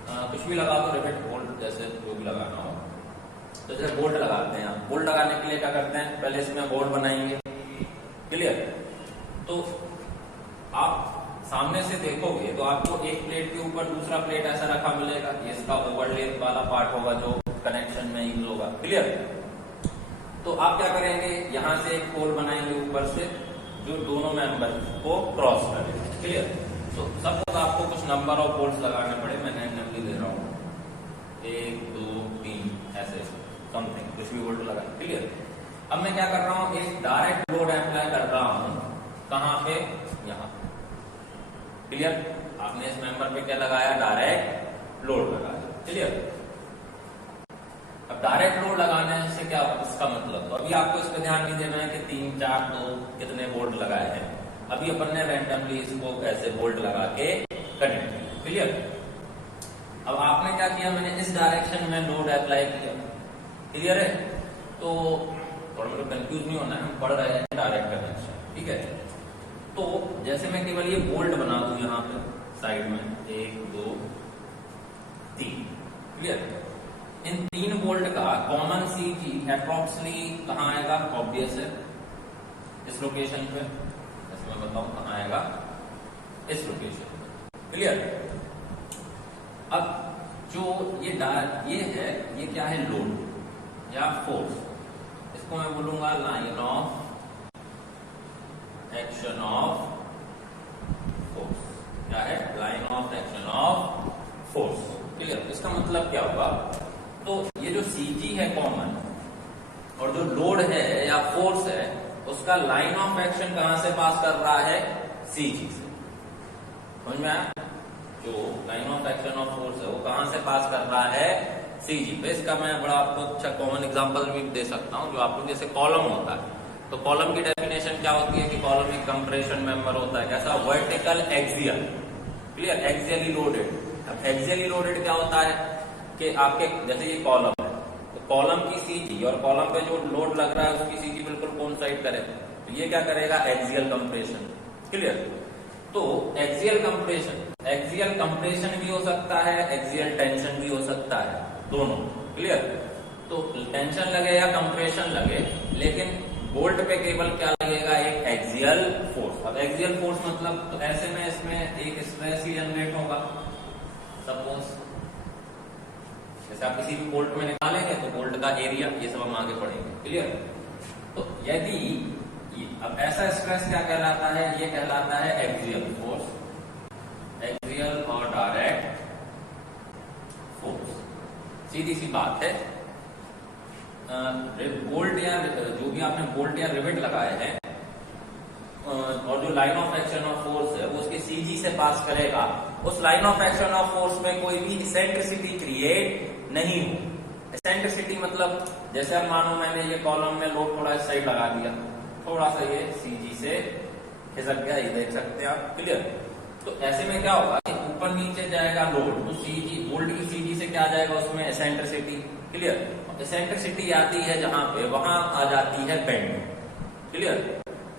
कुछ भी लगा दो, रिवेट, बोल्ट, जैसे जो भी लगाना हो। तो जैसे बोल्ट लगाते हैं, बोल्ट लगाने के लिए क्या करते हैं, पहले इसमें बोल्ट बनाएंगे। क्लियर। तो आप सामने से देखोगे तो आपको एक प्लेट के ऊपर दूसरा प्लेट ऐसा रखा मिलेगा, ये इसका ओवरले वाला पार्ट होगा जो कनेक्शन में यूज होगा। क्लियर। तो आप क्या करेंगे, यहां से एक होल बनाएंगे ऊपर से, जो दोनों मेंबर को क्रॉस करेंगे। क्लियर। तो सपोज आपको कुछ नंबर ऑफ बोल्ट्स लगाने पड़े, मैं रैंडमली दे रहा हूँ, 1 2 3 ऐसे समथिंग, कुछ भी बोल्ट लगा। क्लियर। अब मैं क्या कर रहा हूँ, एक डायरेक्ट लोड अप्लाई कर रहा हूँ, कहाँ पे, यहाँ। क्लियर। आपने इस मेंबर पे क्या लगाया, डायरेक्ट लोड लगाया। क्लियर। अब डायरेक्ट लोड लगाने से क्या, इसका मतलब, तो अभी आपको इस पर ध्यान नहीं देना है कि 3 4 2 कितने बोल्ट लगाए हैं। अभी अपन ने रैंडमली इसको ऐसे बोल्ट लगा के कनेक्ट किया। क्लियर। अब आपने क्या किया, मैंने इस डायरेक्शन में लोड अप्लाई किया। क्लियर है। तो थोड़ा मतलब कंफ्यूज नहीं होना है, हम पढ़ रहे हैं डायरेक्ट कनेक्शन। ठीक है। तो जैसे मैं केवल ये बोल्ट बना दूं यहाँ पे साइड में, 1 2 3। क्लियर। इन 3 बोल्ट का कॉमन सीजी अप्रोक्सीमेटली कहाँ आएगा, ऑब्वियस है, इस लोकेशन पे। जैसे मैं बताऊं कहाँ आएगा, इस लोकेशन पे। क्लियर। अब जो ये है, ये क्या है, लोड या फोर्स। इसको मैं बोलूंगा line of action of force. क्या है, line of action of force. Clear. इसका मतलब क्या होगा, तो ये जो सीजी है कॉमन, और जो लोड है या फोर्स है, उसका लाइन ऑफ एक्शन कहां से पास कर रहा है, सीजी से। समझ में आया। जो line of action of force है वो कहां से पास कर रहा है, सीजी पे। इसका मैं बड़ा आपको अच्छा कॉमन एग्जांपल भी दे सकता हूं, जो आपको जैसे कॉलम होता है, तो कॉलम की डेफिनेशन क्या होती है कि कॉलम एक कंप्रेशन मेंबर होता है, कैसा, vertical axial. Clear. Axially loaded. अब एक्सियली लोडेड क्या होता है कि आपके जैसे ये कॉलम है, तो कॉलम की सीजी और कॉलम पे जो लोड लग रहा है उसकी सीजी बिल्कुल कोइंसाइड करे, तो ये क्या करेगा, एक्सियल कंप्रेशन। क्लियर। तो एक्सियल कंप्रेशन भी हो सकता है, एक्सियल टेंशन भी हो सकता है, दोनों। क्लियर। तो टेंशन लगे या कंप्रेशन लगे, लेकिन बोल्ट पे केवल क्या लगेगा, एक एक्सियल फोर्स। अब एक्सियल फोर्स मतलब, तो ऐसे में इसमें एक स्ट्रेस ही जनरेट होगा। सपोज जैसे आप किसी भी बोल्ट में निकालेंगे तो बोल्ट का एरिया, ये सब हम आगे पढ़ेंगे। क्लियर। तो यदि अब ऐसा स्ट्रेस क्या कहलाता है, ये कहलाता है एक्सियल फोर्स, एक्सियल और डायरेक्ट फोर्स। सीधी सी बात है। बोल्ट या जो भी आपने बोल्ट या रिवेट लगाए हैं, और जो line of action of force है वो उसके सीजी से पास करेगा, उस line of action of force में कोई भी इसेंट्रिसिटी क्रिएट नहीं हो। इसेंट्रिसिटी मतलब जैसे अब मानो मैंने ये कॉलम में लोड थोड़ा इस साइड लगा दिया, थोड़ा सा ये सीजी से खिसक गया, ये देख सकते हैं आप, क्लियर। तो ऐसे में क्या होगा कि ऊपर नीचे जाएगा लोड, तो सीजी बोल्ट की सीजी से क्या जाएगा उसमें इसेंट्रिसिटी, क्लियर। इसेंट्रिसिटी आती है जहां पे, वहां आ जाती है बेंड, क्लियर।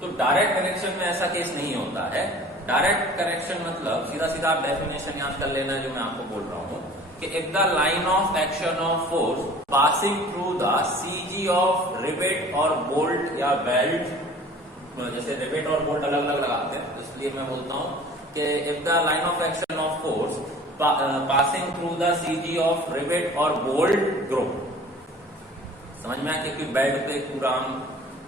तो डायरेक्ट कनेक्शन में ऐसा केस नहीं होता है। डायरेक्ट कनेक्शन मतलब सीधा सीधा आप डेफिनेशन याद कर लेना जो मैं आपको बोल रहा हूँ कि if the line of action of force passing through the CG of rivet और बोल्ट या बेल्ट, जैसे रिवेट और बोल्ट अलग अलग लगाते हैं, इसलिए मैं बोलता हूँ कि if the line of action of force passing through the CG of rivet और बोल्ट ग्रुप, समझ में आया, क्योंकि बेल्ट पे पूरा हम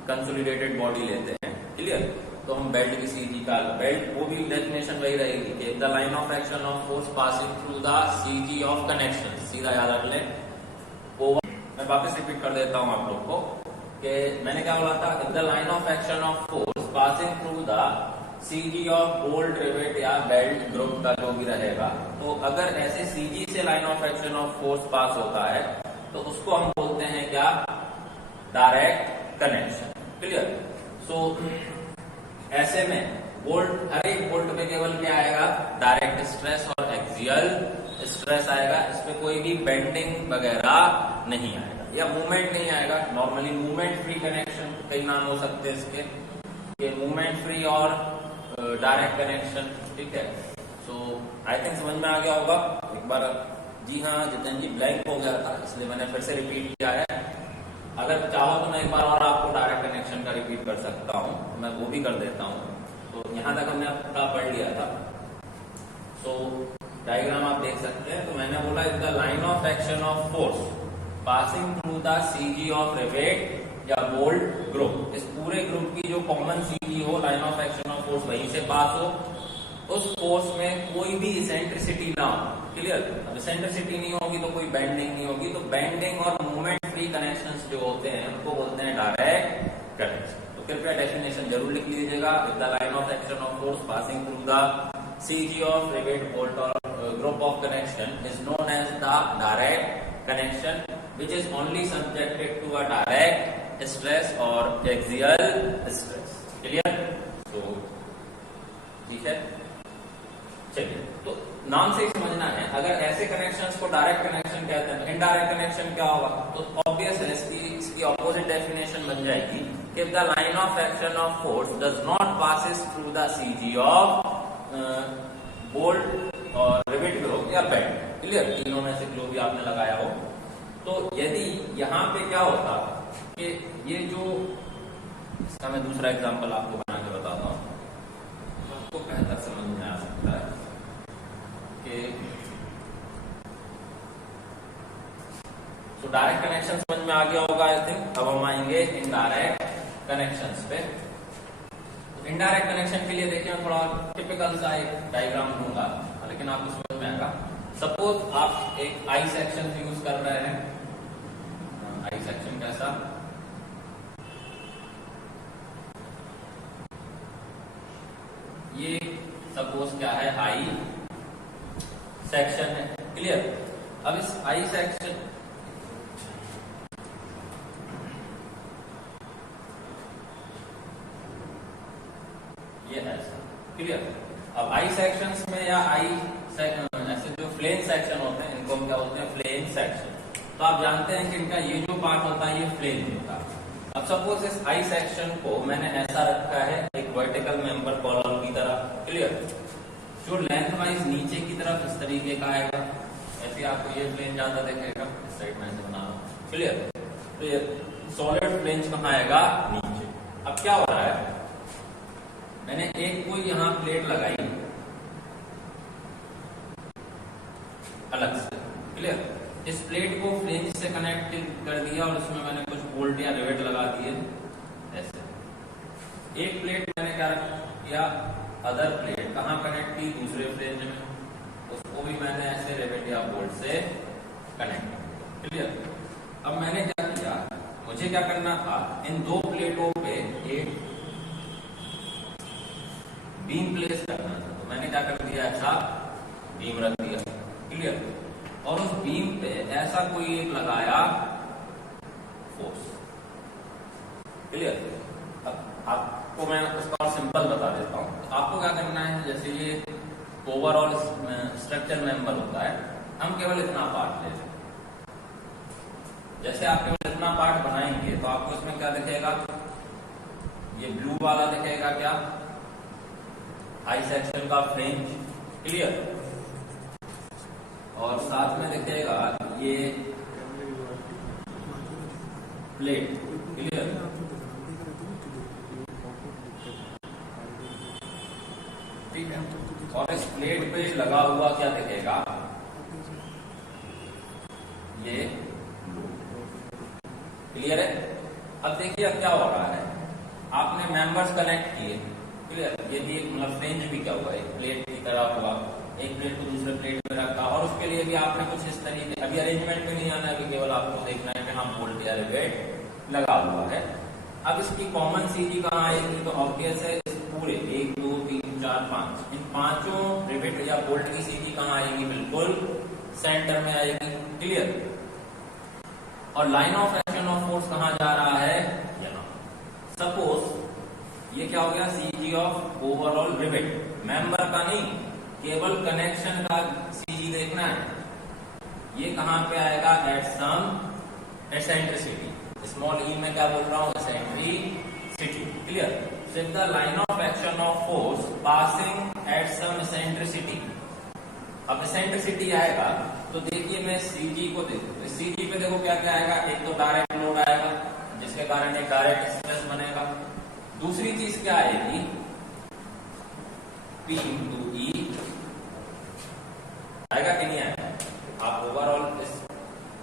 कंसोलिडेटेड बॉडी लेते हैं, क्लियर। तो हम बेल्ट की सीजी का बेल्ट, वो भी डेफिनेशन वही रहेगी कि the line of action of force passing through the CG of connection, सीधा याद रख लें। मैं वापस रिपीट कर देता हूं आप लोग को कि मैंने क्या बोला था, the line of action of force passing through the CG of bolt rivet या बेल्ट ग्रुप का जो भी रहेगा, तो अगर ऐसे सीजी से line of action of force pass होता है तो उसको हम बोलते हैं क्या, डायरेक्ट कनेक्शन, क्लियर। सो ऐसे में बोल्ट, हर एक बोल्ट पे केवल क्या आएगा, डायरेक्ट स्ट्रेस और एक्सियल स्ट्रेस आएगा, इस पे कोई भी बेंडिंग वगैरह नहीं आएगा या मूवमेंट नहीं आएगा। नॉर्मली मूवमेंट फ्री कनेक्शन कई नाम हो सकते हैं इसके, ये मूवमेंट फ्री और डायरेक्ट कनेक्शन, ठीक है। सो आई थिंक समझ में आ गया होगा एक बार। जी हाँ जितन जी, ब्लैंक हो गया था इसलिए मैंने फिर से रिपीट किया है। अगर चाहो तो मैं एक बार और आपको डायरेक्ट कनेक्शन का रिपीट कर सकता हूँ, मैं वो भी कर देता हूँ। तो यहाँ तक हमने आपका पढ़ लिया था। सो डायग्राम आप देख सकते हैं। तो मैंने बोला is the line of action of force passing through the CG of rivet या बोल्ट ग्रुप, इस पूरे ग्रुप की जो कॉमन सीजी हो, line of action of force वहीं से पास हो, उस फोर्स में कोई भी इसेंट्रिसिटी ना हो, क्लियर। अब इसेंट्रिसिटी नहीं होगी तो कोई बेंडिंग नहीं होगी, तो बेंडिंग और मूवमेंट फ्री कनेक्शंस जो होते हैं उनको बोलते हैं डायरेक्ट कनेक्शन। तो कृपया डेफिनेशन जरूर लिख लीजिएगा, with the line of action of force passing through the CG of rivet bolt और group of connection is known as the direct connection which is only subjected to a direct stress or axial stress, clear। तो ठीक है, चलिए। तो नाम से ही समझना है, अगर ऐसे कनेक्शंस को डायरेक्ट कनेक्शन कहते हैं तो इनडायरेक्ट कनेक्शन क्या होगा, तो ऑब्वियस है इसकी ऑपोजिट डेफिनेशन बन जाएगी कि the line of action of force does not passes through the CG of bolt और रिवेट ग्रुप या बेल्ट, क्लियर। तीनों में से जो भी आपने लगाया हो, तो यदि यहाँ पे क्या होता कि ये जो, इसका मैं दूसरा एग्जांपल आपको बना के बताता हूँ, आपको बेहतर समझ में आ सकता है कि तो डायरेक्ट कनेक्शन समझ में आ गया होगा आई थिंक। अब हम आएंगे इनडायरेक्ट कनेक्शंस पे। तो इनडायरेक्ट कनेक्शन के लिए देखिए मैं थोड़ा टिपिकल सा एक डायग्राम दूंगा, लेकिन आपको समझ में आएगा। सपोज आप एक आई सेक्शन यूज कर रहे हैं, आई सेक्शन कैसा, ये सपोज क्या है, आई सेक्शन है, क्लियर। अब इस आई सेक्शन, ये ऐसा, क्लियर। अब आई सेक्शंस में या आई ऐसे जो फ्लेन सेक्शन होते हैं इनको हम क्या बोलते हैं, फ्लेन सेक्शन। तो आप जानते हैं कि इनका ये जो पार्ट होता है ये फ्लेन होता है। अब सपोज इस आई सेक्शन को मैंने ऐसा रखा है एक वर्टिकल मेंबर कॉलम की तरह, क्लियर। जो लेंथ वाइज नीचे की तरफ इस तरीके का आएगा, ऐसे आपको ये प्लेन ज्यादा दिखेगा, इस साइड में ऐसे बना रहा हूं, क्लियर। तो ये सॉलिड प्लेन कहाँ आएगा, नीचे। अब क्या हो रहा है, मैंने एक कोई यहाँ प्लेट लगाई अलग से, क्लियर। इस प्लेट को फ्लेंज से कनेक्ट कर दिया और इसमें मैंने कुछ बोल्ट या रिवेट लगा दिए ऐसे। एक प्लेट मैंने क्या किया, अदर प्लेट कहाँ कनेक्ट की, दूसरे फ्लेंज में, उसको भी मैंने ऐसे रिवेट या बोल्ट से कनेक्ट किया, क्लियर। अब मैंने क्या किया, मुझे क्या करना था, इन दो प्लेटों पे एक बीम प्लेस करना था, तो मैंने क्या कर दिया, अच्छा बीम रख दिया, क्लियर। और उस बीम पे ऐसा कोई एक लगाया फोर्स, क्लियर। अब आपको मैं उसका और सिंपल बता देता हूं। तो आपको क्या करना है, जैसे ये ओवरऑल स्ट्रक्चर मेंबर होता है, हम केवल इतना पार्ट ले लें। जैसे आप केवल इतना पार्ट बनाएंगे तो आपको इसमें क्या दिखेगा, ये ब्लू वाला दिखेगा, क्या हाई सेक्शन का फ्रेंच, क्लियर। और साथ में दिखेगा ये प्लेट, क्लियर। ठीक है, और इस प्लेट पे लगा हुआ क्या दिखेगा, ये क्लियर है। अब देखिए अब क्या हो रहा है, आपने मेंबर्स कनेक्ट किए, क्लियर। ये भी मतलब फ्रेंच भी क्या हुआ, एक प्लेट की तरह हुआ, एक प्लेट को दूसरे प्लेट में रखा, और उसके लिए भी आपने कुछ इस तरीके, अभी अरेंजमेंट में नहीं आना है, अभी केवल आपको देखना है कि हाँ बोल्ट या रिवेट लगा हुआ है। अब इसकी कॉमन सीजी कहाँ आएगी, तो ऑब्वियस है इस पूरे 1 2 3 4 5 इन पांचों रिवेट या बोल्ट की सीजी कहाँ आएगी, बिल्कुल सेंटर में आएगी, क्लियर। और line of action of force कहाँ जा रहा है, यहाँ। सपोज ये क्या हो गया, CG of overall rivet, member का नहीं, केवल कनेक्शन का सीजी देखना है। ये कहां पे आएगा, at some eccentricity, small E में क्या बोल रहा हूं, eccentricity, clear. So the line of action of force passing at some eccentricity. अब एसेंट्रिसिटी आएगा तो देखिए मैं सीजी को देखो, सीजी पे देखो क्या क्या आएगा, एक तो डायरेक्ट लोड आएगा जिसके कारण एक डायरेक्ट स्ट्रेस बनेगा। दूसरी चीज क्या आएगी, P into E आएगा कि नहीं आएगा। आप ओवरऑल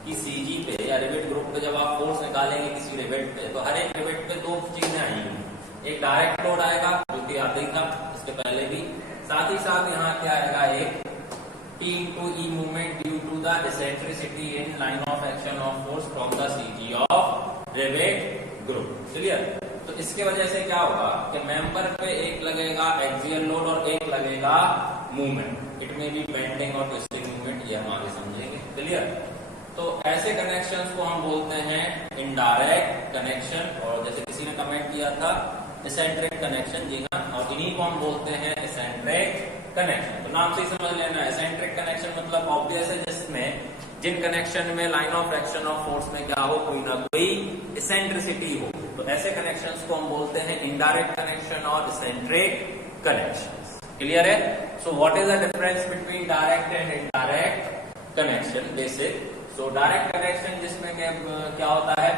की सीजी पे या रिवेट ग्रुप पे जब आप फोर्स निकालेंगे किसी रिवेट पे, तो हर एक रिवेट पे दो चीजें आएंगी, एक डायरेक्ट लोड आएगा जो कि आते ही था इसके पहले भी, साथ ही साथ यहाँ क्या आएगा, एक P into E movement due to the eccentricity in line of action of force from the CG of rivet group, clear. तो इसके वजह से क्या होगा कि मेंबर पे एक लगेगा एक्सियल लोड और एक लगेगा मूवमेंट, इट में बी बेंडिंग और ट्विस्टिंग मूवमेंट, ये हम आगे समझेंगे, क्लियर। तो ऐसे कनेक्शंस को हम बोलते हैं इनडायरेक्ट कनेक्शन, और जैसे किसी ने कमेंट किया था एसेंट्रिक कनेक्शन, जी हाँ, और इन्हीं को हम बोलते हैं एसेंट्रिक कनेक्शन। तो नाम से ही समझ लेना, एसेंट्रिक कनेक्शन मतलब ऑब्वियस है जिसमें जिन कनेक्शन में line of action of force में क्या हो, कोई ना कोई एसेंट्रिसिटी हो, तो ऐसे कनेक्शंस को हम बोलते हैं इनडायरेक्ट कनेक्शन और एसेंट्रिक कनेक्शंस, क्लियर है। So what is the difference between direct and indirect connection, basic. So direct connection जिसमें क्या होता है,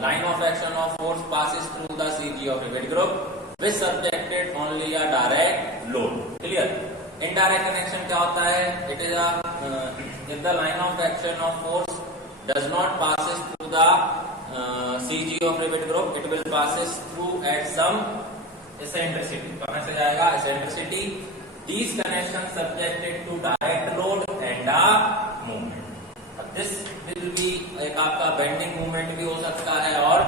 line of action of force passes through the CG of rivet group which subjected only a direct load, clear. Indirect connection क्या होता है, it is a if the line of action of force does not passes through the CG of rivet group, it will passes through at some eccentricity, कहाँ से जाएगा, eccentricity. These connections subjected to direct load and a movement. This will be एक आपका bending movement भी हो सकता है और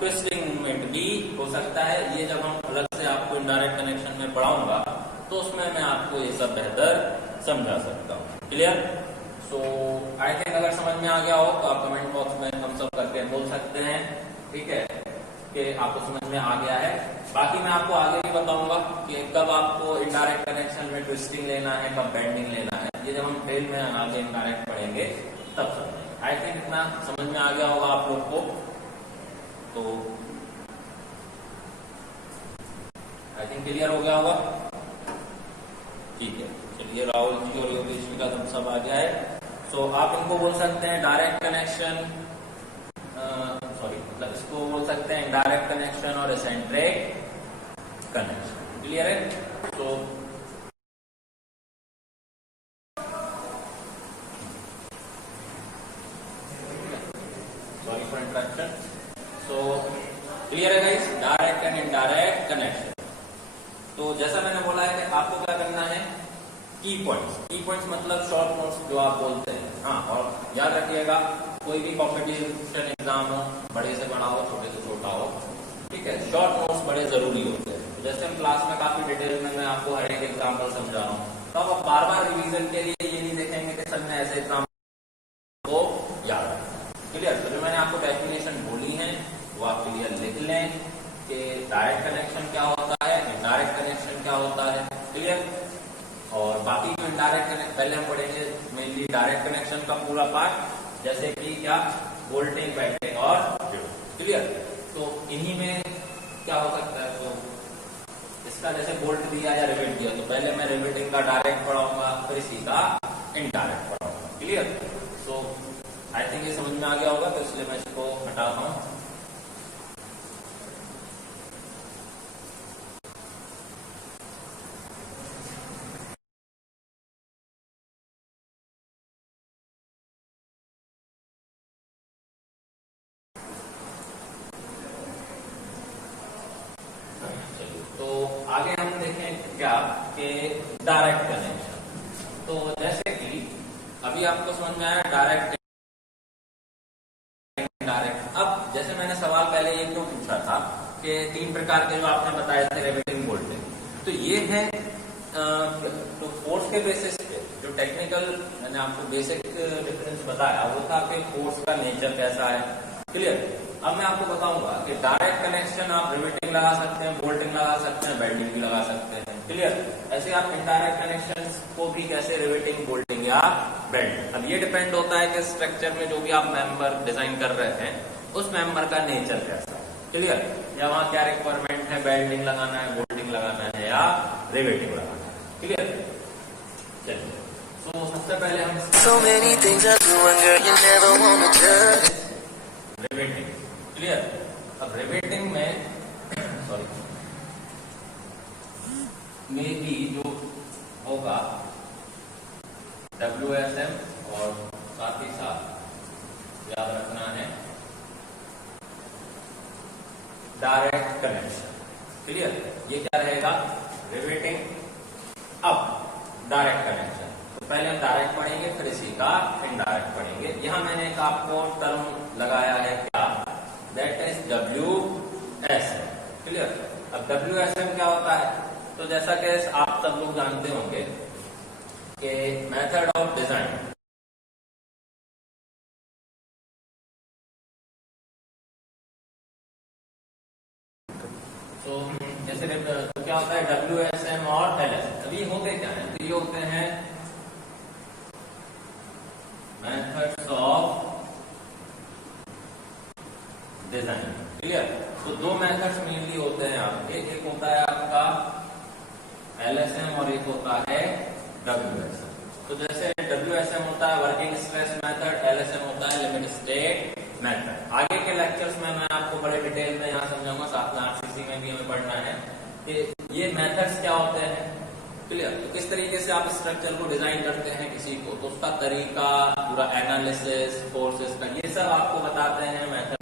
ट्विस्टिंग मूवमेंट भी हो सकता है। ये जब हम अलग से आपको इनडायरेक्ट कनेक्शन में पढ़ाऊंगा तो उसमें मैं आपको ये सब बेहतर समझा सकता हूँ, क्लियर। सो आई थिंक अगर समझ में आ गया हो तो आप कमेंट बॉक्स में हम सब करके बोल सकते हैं, ठीक है, कि आपको समझ में आ गया है। बाकी मैं आपको आगे भी बताऊंगा कि कब आपको इनडायरेक्ट कनेक्शन में ट्विस्टिंग लेना है, कब बेंडिंग लेना है, ये जब हम ट्रेल में आगे इनडायरेक्ट पढ़ेंगे तब समझेंगे। आई थिंक इतना समझ में आ गया होगा आप लोग को, तो आई थिंक क्लियर हो गया होगा, ठीक है। चलिए राहुल जी और योगेश जी का सब आ गया है। सो आप इनको बोल सकते हैं डायरेक्ट कनेक्शन, सॉरी मतलब इसको बोल सकते हैं इनडायरेक्ट कनेक्शन और एसेंट्रिक कनेक्शन, क्लियर है। तो sorry for interruption. So clear है guys, direct and indirect connection. तो जैसा मैंने बोला है कि आपको क्या करना है, की पॉइंट्स मतलब शॉर्ट नोट्स जो आप बोलते हैं, हाँ, और याद रखिएगा कोई भी कॉम्पिटिशन एग्जाम हो, बड़े से बड़ा हो, छोटे से छोटा हो, ठीक है, शॉर्ट नोट्स बड़े जरूरी होते हैं। तो जैसे हम क्लास में काफी डिटेल में मैं आपको हर एक एग्जाम्पल समझा रहा हूँ, तो आप बार बार रिवीजन के लिए ये नहीं देखेंगे कि सर ने ऐसे एग्जाम्पल को याद रखना। क्लियर? तो जो मैंने आपको डेफिनेशन बोली है वो आप क्लियर लिख लें कि डायरेक्ट कनेक्शन क्या होता है, इनडायरेक्ट कनेक्शन क्या होता है। क्लियर? और बाकी जो इनडायरेक्ट कनेक्शन पहले हम पढ़ेंगे मेनली डायरेक्ट कनेक्शन का पूरा पार्ट, जैसे कि क्या वोल्टेज, बैटरी और क्लियर। तो इन्हीं में क्या हो सकता है, तो इसका जैसे वोल्ट दिया या रिवेट दिया, तो पहले मैं रिवेटिंग का डायरेक्ट पढ़ाऊंगा, फिर इसी का इनडायरेक्ट पढ़ाऊंगा। क्लियर? सो आई थिंक ये समझ में आ गया होगा, तो इसलिए मैं इसको हटाता हूं। तो आगे हम देखें क्या कि डायरेक्ट कनेक्शन। तो जैसे कि अभी आपको समझ में आया डायरेक्ट इनडायरेक्ट। अब जैसे मैंने सवाल पहले ये क्यों पूछा था कि 3 प्रकार के जो आपने बताए थे रिवेटिंग वोल्टेज, तो ये है तो फोर्स के बेसिस पे जो टेक्निकल मैंने आपको बेसिक डिफरेंस बताया वो था कि फोर्स का नेचर कैसा है। क्लियर? अब मैं आपको बताऊंगा कि डायरेक्ट कनेक्शन आप रिवेटिंग लगा सकते हैं, वोल्टिंग लगा सकते हैं, बेल्डिंग भी लगा सकते हैं। क्लियर? ऐसे आप इनडायरेक्ट कनेक्शन को भी कैसे रिवेटिंग, वोल्टिंग या बेल्डिंग। अब ये डिपेंड होता है कि स्ट्रक्चर में जो भी आप मेंबर डिजाइन कर रहे हैं उस मेंबर का नेचर कैसा है। क्लियर? या वहां क्या रिक्वायरमेंट है, बेल्डिंग लगाना है, वोल्टिंग लगाना है या रिवेटिंग लगाना है। क्लियर? चलिए, तो सबसे पहले हम रिवेटिंग। क्लियर? अब रिवेटिंग में सॉरी में भी जो होगा WSM और साथ ही साथ याद रखना है डायरेक्ट कनेक्शन। क्लियर? ये क्या रहेगा, रिवेटिंग, अब डायरेक्ट कनेक्शन। तो पहले हम डायरेक्ट पढ़ेंगे, फिर इसी का इनडायरेक्ट पढ़ेंगे। यहां मैंने एक आपको टर्म लगाया है क्या, दैट इज WSM। क्लियर? अब WSM क्या होता है, तो जैसा कि आप सब लोग जानते होंगे कि मेथड ऑफ डिजाइन, तो जैसे तो क्या होता है WSM और LSM। अभी होते क्या है, तो ये होते हैं मेथड्स ऑफ डिजाइन। क्लियर? तो 2 मेथड्स मेनली होते हैं आपके, एक होता है आपका LSM और एक होता है WSM। तो जैसे WSM होता है वर्किंग स्ट्रेस मेथड, LSM होता है लिमिट स्टेट मेथड। आगे के लेक्चर्स में मैं आपको बड़े डिटेल में यहाँ समझाऊंगा, साथ में RCC में भी हमें पढ़ना है कि ये मेथड्स क्या होते हैं। क्लियर? तो किस तरीके से आप स्ट्रक्चर को डिजाइन करते हैं किसी को, तो उसका तरीका, पूरा एनालिसिस, फोर्सेस का, ये सब आपको बताते हैं मेथड